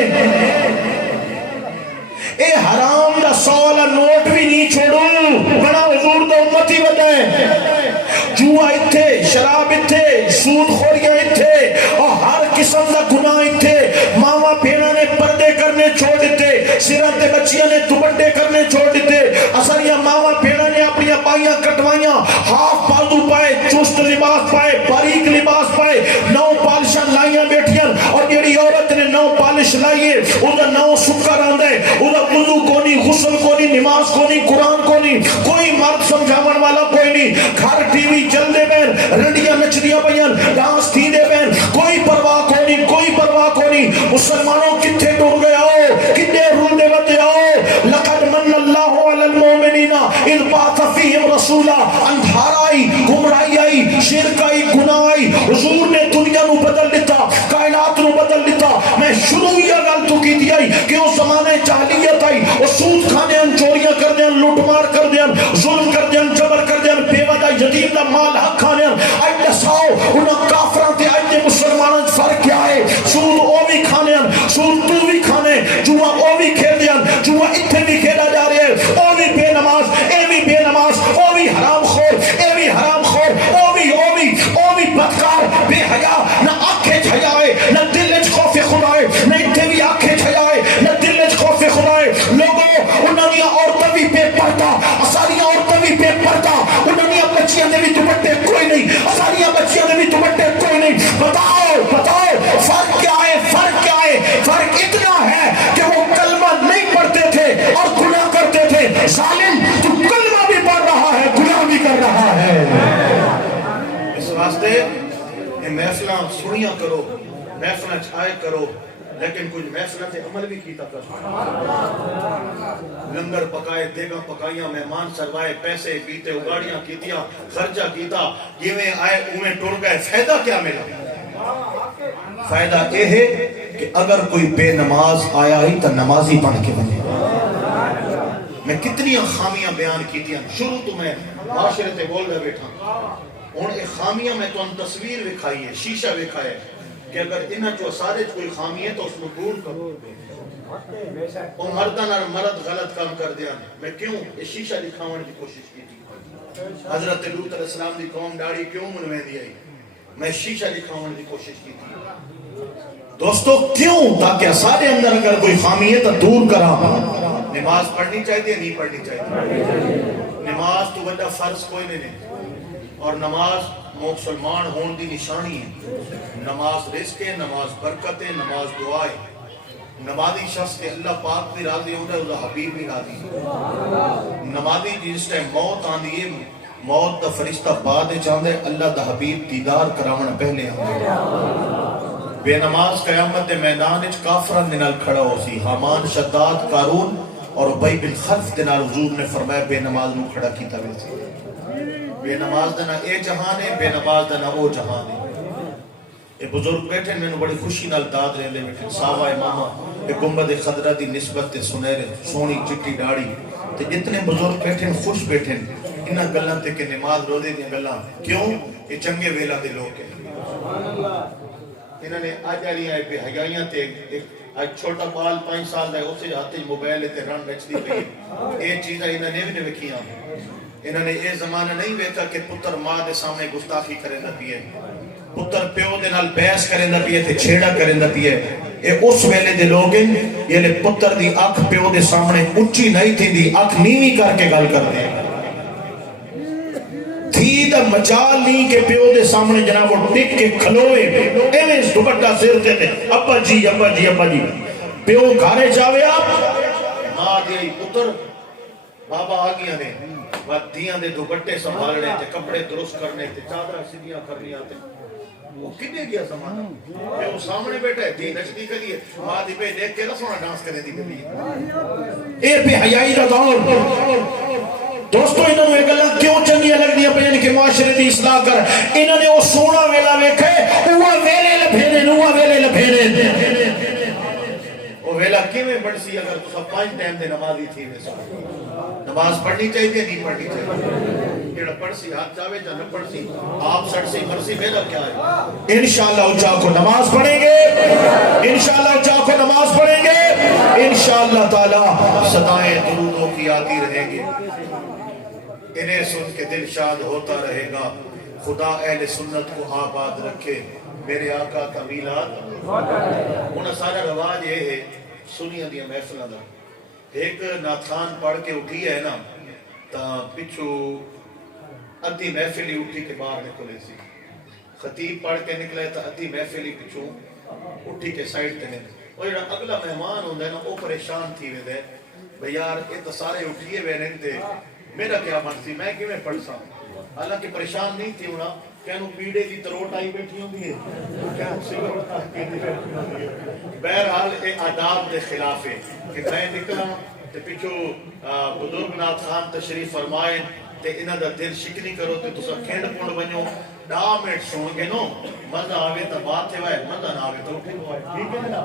اے حرام دا 100 والا نوٹ بھی نہیں چھوڑو، بڑا حضور دا امتی بدے جوا اتھے، شراب اتھے، سود خوریاں اتھے اور ہر قسم دا گناہ اتھے۔ ماما پینا نے پردے کرنے چھوڑ دیتے، سرات بچیاں نے دوپٹے کرنے چھوڑ دیتے، اثریہ ماما پینا نے اپنی پائیاں کٹوائیاں، ہاف پالدو پائے، چست لباس پائے، باریک لباس پائے، 9 پالشاں لائیاں بیٹھیاں اور جیڑی عورت نے 9 پالش لائیے ادھا 9 سکر آندے، ادھا وضو کونی، غسل کونی، نماز کونی، قرآن کونی، کوئی مرد سمجھاون والا کوئی نہیں، گھر ٹی وی چل دے بین، رنڈیاں نچ دیا بیان، ڈانس تھی دے بین، کوئی پرواہ کونی، کوئی پرواہ کونی۔ مسلمانوں کتھے ڈور گئے آؤ، کتنے رول دے بتے آؤ، لقد من اللہ علی المومنین اذ بعث فیہم رسولا، اندھارا آئی، گمرائی آئی، شرک آئی، گناہ آئی، حضور نے دنیا نو بدل دیتا، کائنات نو بدل دیتا۔ میں شروع یہ گل تو کی دی آئی کہ اس زمانے جاہلیت آئی، وہ سود کھانے ان، چوریاں کر دیں، لوٹ مار کر دیں، ظلم کر دیں، جبر کر دیں، بے وجہ یتیم دا مال حق کھانے آج دساؤ انہاں کافران تے آج دے مسلمانوں فرق کیا ہے؟ سود او بھی کھانے سود تو بھی کھانے، جوا او بھی کھیل دیں، جوا اتھے بھی کھیلا جا رہے ہیں، او بھی بے نماز، اے بھی بے نماز، او بھی حرام خور، اے بھی حرام خور، او بھی بدکار، بے حیا، نہ آنکھیں چھیائے، نہ دل اچ خوف خدا ہے، نہ اتھے بھی آنکھیں چھیائے، نہ دل اچ خوف خدا ہے۔ لوگوں انہوں نے عورتیں بھی بے پردہ، اساریاں عورتیں بھی بے پردہ، انہوں نے بچیاں دے بھی دوپٹے کوئی نہیں، اساریاں بچیاں دے بھی دوپٹے کوئی نہیں۔ بتاؤ فرق کیا ہے؟ فرق کیا ہے؟ فرق اتنا ہے کہ وہ کلمہ نہیں پڑھتے تھے اور گناہ کرتے تھے۔ ظالم تو کلمہ بھی پڑھ رہا ہے، گناہ بھی کر رہا ہے۔ اس واسطے یہ محفلہ سنیاں کرو، محفلہ چھائے کرو، لیکن کچھ محفلہ سے عمل بھی کیتا کر، لنگر پکائے، دیگاں پکائیاں، مہمان سروائے، پیسے پیتے، اگاڑیاں کیتیاں، خرچہ کیتا، یہ میں آئے اوہیں ٹور گئے، فائدہ کیا ملا؟ فائدہ یہ ہے کہ اگر کوئی بے نماز آیا ہی تو نمازی پڑھ کے بنے۔ میں کتنی خامیاں بیان کیتیاں، شروع تو میں معاشرے سے بول رہے بیٹھا، ہوں یہ خامیاں میں تو تصویر وکھائی ہے، شیشہ وکھایا ہے کہ اگر انہاں چو سارے کوئی خامی ہے تو اس کو دور کرو. وہ مردان اور مرد غلط کام کر دیا. میں کیوں یہ شیشہ دکھاؤں کی کوشش کی تھی. حضرت لوط علیہ السلام دی قوم داڑھی کیوں منویں دی آئی؟ میں شیشہ دکھاؤں کی کوشش کی تھی. دوستو کیوں؟ تاکہ سارے اندر اگر کوئی خامی ہے تو دور کرا. نماز پڑھنی چاہیے نہیں پڑھنی چاہیے؟ نماز تو بڑا فرض کوئی نہیں، اور نماز مسلمان ہون دی نشانی ہے. نماز رزق ہے، نماز برکت ہے، نماز دعا ہے. نمازی شخص کے اللہ پاک بھی راضی ہوتا ہے، اللہ حبیب بھی راضی ہے. نمازی جس ٹائم موت آندی ہے، موت دا فرشتہ بعد چاہتے اللہ دا حبیب دیدار کراونا پہلے آندے. بے نماز قیامت دے میدان وچ کافرن دے نال کھڑا ہو سی. حامان، شداد، قارون اور ابی بن خلف دے نال حضور نے فرمایا بے نماز نو کھڑا کیتا ویسے. بے نماز دا نہ اے جہان ہے، بے نماز دا نہ او جہان ہے. یہ بزرگ بیٹھے میں نے بڑی خوشی نال داد رہے لے بیٹھے. صحابہ امامہ یہ گنبد خضرہ دی نسبت تے سنہرے سونی چٹی داڑھی تے جتنے بزرگ بیٹھے خوش بیٹھے انہاں گلاں تے کہ نماز روزے دی گلاں. کیوں؟ یہ چنگے ویلا دے لوگ ہیں. انہوں نے آج آلی آئے پہ حیائیاں تے آج چھوٹا بال 5 سال دے اسے ہاتھ موبائل تے رن بچ دی پئی. یہ چیزیں انہوں نے بھی نہیں وکھیاں. انہوں نے یہ زمانہ نہیں ویکھا کہ پتر ماں دے سامنے گستاخی کرے نہ پیے، پتر پیو دے نال بحث کرے نہ پیے تے چھیڑا کرے نہ پیے. یہ اس ویلے دے لوگ ہیں یہ لے پتر دی اکھ پیو دے سامنے اچھی نہیں تھی دی اکھ نیوی کر کے گل کر دے. تھی دا مجال نہیں کہ پیو دے سامنے جناب وہ ٹک کے کھلوئے ایویں دوپٹہ سر تے تے ابا جی ابا جی ابا جی. پیو گھارے جاوے آپ ماں دی پتر بابا آگیا نے دیاں دے دوپٹے سنبھالنے تے کپڑے درست کرنے تے چادرہ سیدھیاں کرنی آتے. وہ کنے گیا زمانہ میں وہ سامنے بیٹھا ہے دی نچدی کریے ماں دی پہ دیکھ کے نہ سونا ڈانس کرے دی کریے. اے بے حیائی دا دور. دوستو انہوں نے گلاں کیوں چنگیاں لگ دیا پہ کہ معاشرے دی اصلاح کر. انہوں نے وہ سونا ویلا ویکھے اوہ ویلے لپھیرے اوہ ویلے لپھیرے. وہ ویلا کیویں بڑھ سی اگر تو سب 5 ٹائم دے نمازی تھی ویسا. نماز پڑھنی چاہیے نہیں پڑھنی چاہیے؟ جڑا پڑھ سی ہاتھ چاہے یا نہ پڑھ سی آپ سڑ سی مرسی میرا کیا ہے. انشاءاللہ اچھا کو نماز پڑھیں گے، انشاءاللہ اچھا کو نماز پڑھیں گے، انشاءاللہ تعالی صدائیں درودوں کی آتی رہیں گے. انہیں سن کے دل شاد ہوتا رہے گا. خدا اہل سنت کو آباد رکھے. میرے آقا کا میلاد انہاں سارا رواج یہ ہے سنیاں دیا محفلہ دا. ایک ناتھان پڑھ کے اٹھی ہے نا تا پچھو ادھی محفلی اٹھی کے باہر نکلے سی. خطیب پڑھ کے نکلے تا ادھی محفلی پچھو اٹھی کے سائٹ تے نکلے. اور جڑا اگلا مہمان ہوندہ ہے نا وہ پریشان تھی وے دے بھئی یار یہ تو سارے اٹھیے وے نہیں تے میرا کیا مرضی میں کیوں میں پڑھ سا. حالانکہ پریشان نہیں تھی ہونا کہنو پیڑے کی تروٹ آئی بیٹھی ہوں دی ہے. بہرحال اے آداب دے خلاف ہے کہ میں نکلا تے پچھو بزرگ ناتھ خان تشریف فرمائیں تے انہاں دا دل شکنی کرو تے تسا کھینڈ پونڈ بنیو 10 منٹ سن گے نو مزہ آوے تا بات ہے وائے مزہ نہ آوے تو اٹھے ہوئے. ٹھیک ہے نا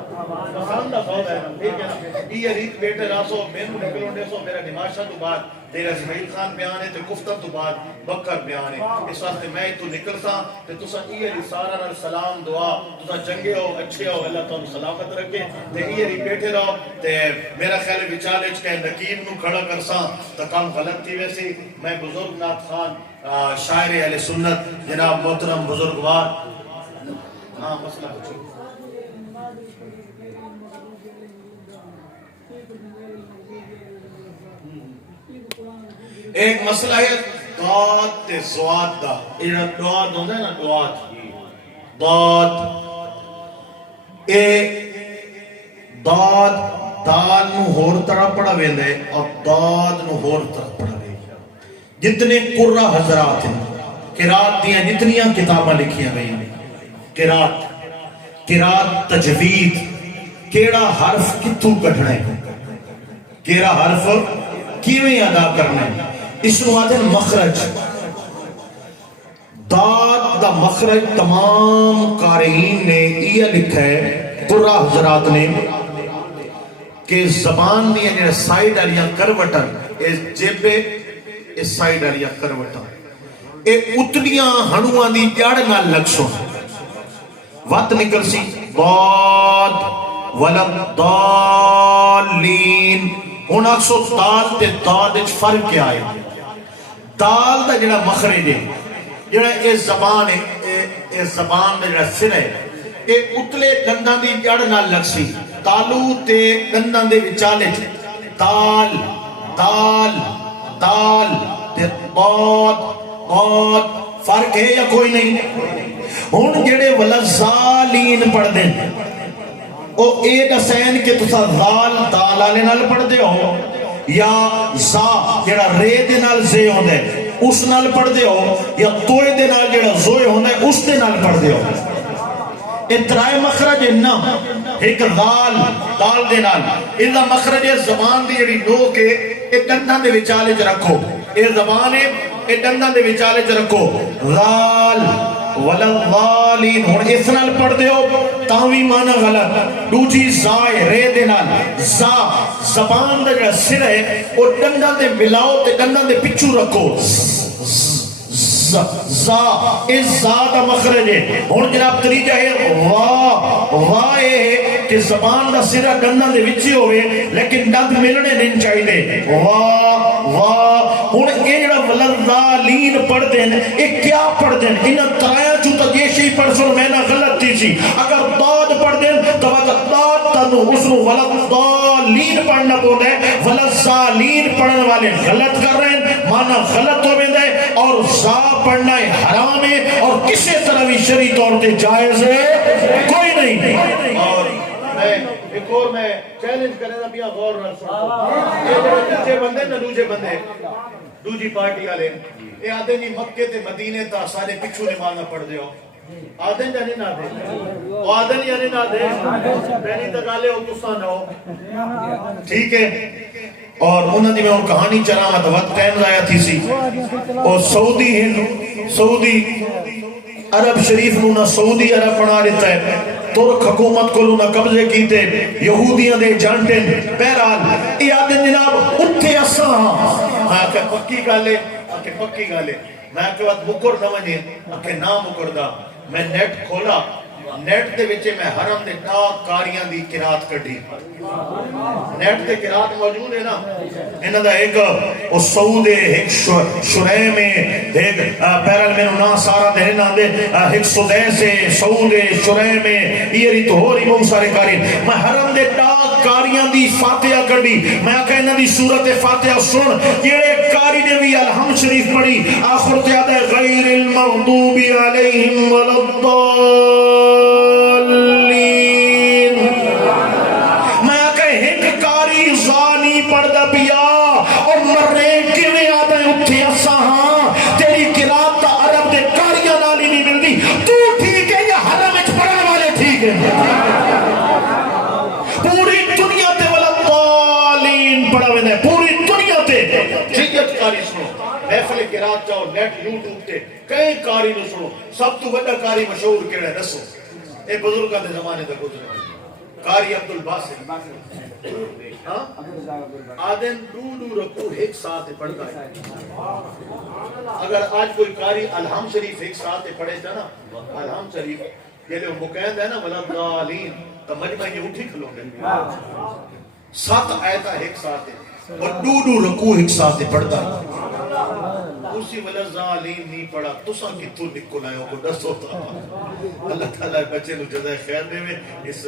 پسند دا سودا ہے نا. ٹھیک ہے نا یہ ریت بیٹے راسو میں نکلوں دے سو میرا نماشہ تو بعد تیرا اسماعیل خان بیان ہے تے کفتہ تو بعد بکر بیان ہے. اس واسطے میں تو نکلتا تے تسا یہ سارا نال سلام دعا تسا چنگے ہو اچھے ہو اللہ تعالی سلامت رکھے تے یہ بیٹھے رہو تے میرا خیال وچالے چ کہ نقیب نو کھڑا کرساں تا کام غلط تھی. ویسے میں بزرگ ناتھ خان شاعر اہل سنت جناب محترم بزرگوار ہاں مسئلہ پوچھو. ایک مسئلہ ہے دعات تے زوات دا. یہ دعات ہوندہ ہے نا دعات دعات اے دعات دال نو ہور طرح پڑھا ویندے اور داد نو ہور طرح پڑھا ویندے. جتنے قرہ حضرات ہیں قرات دیاں جتنیاں کتاباں لکھیاں گئی ہیں قرات تجوید کیڑا حرف کتھوں کٹھنا ہے کیڑا حرف کیویں ادا کرنا ہے. اس کو آتے ہیں مخرج. داد دا مخرج تمام قارئین نے یہ لکھا ہے قرہ حضرات نے کہ زبان دیا جنہیں سائیڈ آلیا کروٹر اس جیبے اس سائیڈ آلیا کروٹر اے اتلیاں ہنوان دی جڑ نال لگ سن وقت نکل سی ضاد ولدالین ہن اکسو دال تے داد وچ فرق کیا ہے دال دا جڑا مخرج ہے جڑا اے زبان ہے اے زبان دا جڑا سر ہے اے اتلے دنداں دی جڑ نال لگ سی تالو تے دنداں دے وچالے دال دال دال تے ضاد ضاد فرق ہے یا کوئی نہیں ہن جڑے ولزالین پڑھ دیں او اے دسین کہ تسا ذال دال والے نال پڑھ دے ہو یا زا جڑا رے دے نال زے ہوندے اس نال پڑھ دے ہو یا توئے دے نال جڑا زوئے ہوندے اس دے نال پڑھ دے ہو اترائے مخرج نا ایک دال دے نال اللہ مخرج زبان دی جڑی نو کے اے دنداں دے وچالے چ رکھو اے زبان ہے اے دنداں دے وچالے چ رکھو ذال وللظالین ہن اس نال پڑھ دے ہو تاوی معنی غلط دوجی زائے رے دے نال زا زبان دا جڑا سر ہے او دنداں دے ملاؤ تے دنداں دے پچھو رکھو زا اس زا دا مخرج ہے ہن جناب طریقہ ہے واہ ہے کہ زبان دا سرہ دنداں دے وچی ہوئے لیکن دند ملنے نہیں چاہیے واہ ہن اے جڑا وللظالین پڑھ دیں اے کیا پڑھ دیں انہاں ترائیاں چوں تا یہ شئی پڑھ سن میں نہ غلط تھی سی اگر داد پڑھ دیں تو وقت داد تنو اس نو وللظالین پڑھنا بول ہے وللظالین پڑھنے والے غلط کر رہے ہیں معنی غلط ہو میں دے اور زا پڑھنا ہے حرام ہے اور کسی طرح بھی شرعی طور تے جائز ہے کوئی نہیں اور ایک اور میں چیلنج کرنے دا بیا غور رکھ سکتا یہ دوجے بندے نہ دوجے بندے دوجی پارٹی والے اے آدھے نہیں مکے تے مدینے تا سارے پچھو نماز پڑھ دے ہو آدھن جانے نہ دے آدھن جانے نہ دے پہلی تکالے ہو تساں نہ ہو ٹھیک ہے اور انہوں نے میں ان کہانی چلا تو وقت ٹائم ضائع تھی سی اور سعودی عرب شریف نہ سعودی عرب بنا دیتا ہے ترک حکومت کو نہ قبضے کیتے یہودیاں دے جانٹے بہرحال یہ آدھے جناب اتھے اساں ہاں کہ پکی گالے میں کہ وقت مکر نہ ونجے کہ نہ مکر دا میں نیٹ کھولا نیٹ دے وچے میں حرم دے ٹاک کاریاں دی قرات کڈی نیٹ تے قرات موجود ہے نا انہاں دا ایک او سعود ایک شریم ایک پیرل میں نا سارا دے نا دے ایک سدیس سعود شریم یہ ری تو ہو رہی بہت سارے کاری میں حرم دے ٹاک کاریاں دی فاتحہ کڈی میں کہ انہاں دی سورت فاتحہ سن جڑے کاری نے بھی الحمد شریف پڑھی آخر تے آدھے غیر المغضوب علیہم وللضالین میں کہ ایک کاری زانی پڑھ دا پیا اور مرے کیویں آدھے اتھے اساں ہاں تیری قرات تا عرب دے کاریاں نال ہی نہیں ملدی تو ٹھیک ہے یا حرم وچ پڑھن والے ٹھیک ہے پوری دنیا تے وللضالین پڑھا ویندا ہے پوری دنیا تے جیت کاری سنو محفل قرات جاؤ نیٹ یوٹیوب تے کئی کاری نو سنو سب تو بڑا کاری مشہور کیڑا ہے دسو اے بزرگاں دے زمانے دا گزرا کاری عبدالباسط آدم دو رکوع ایک ساتھ پڑھتا ہے اگر آج کوئی کاری الحم شریف ایک ساتھ پڑھے تھا نا الحم شریف یہ لئے مقید ہے نا وللضالین تو مجمع یہ اٹھی کھلو گے 7 آیتہ ایک ساتھ اور دو رکوع ایک ساتھ پڑھتا ہے اسی وللضالین نہیں پڑھا تساں کی تو نکل آئے ہو کو دس ہوتا اللہ تعالیٰ بچے نو جزائے خیر دے میں اس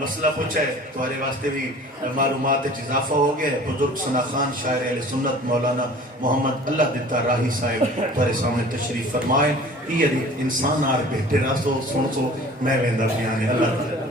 مسئلہ پوچھا ہے تمہارے واسطے بھی معلومات اضافہ ہو گیا ہے بزرگ ثنا خان شاعر اہل سنت مولانا محمد اللہ دیتا راہی صاحب تمہارے سامنے تشریف فرمائیں یہ انسان آر بیٹھے رہا سو سن سو میں ویندہ بیانے اللہ تعالیٰ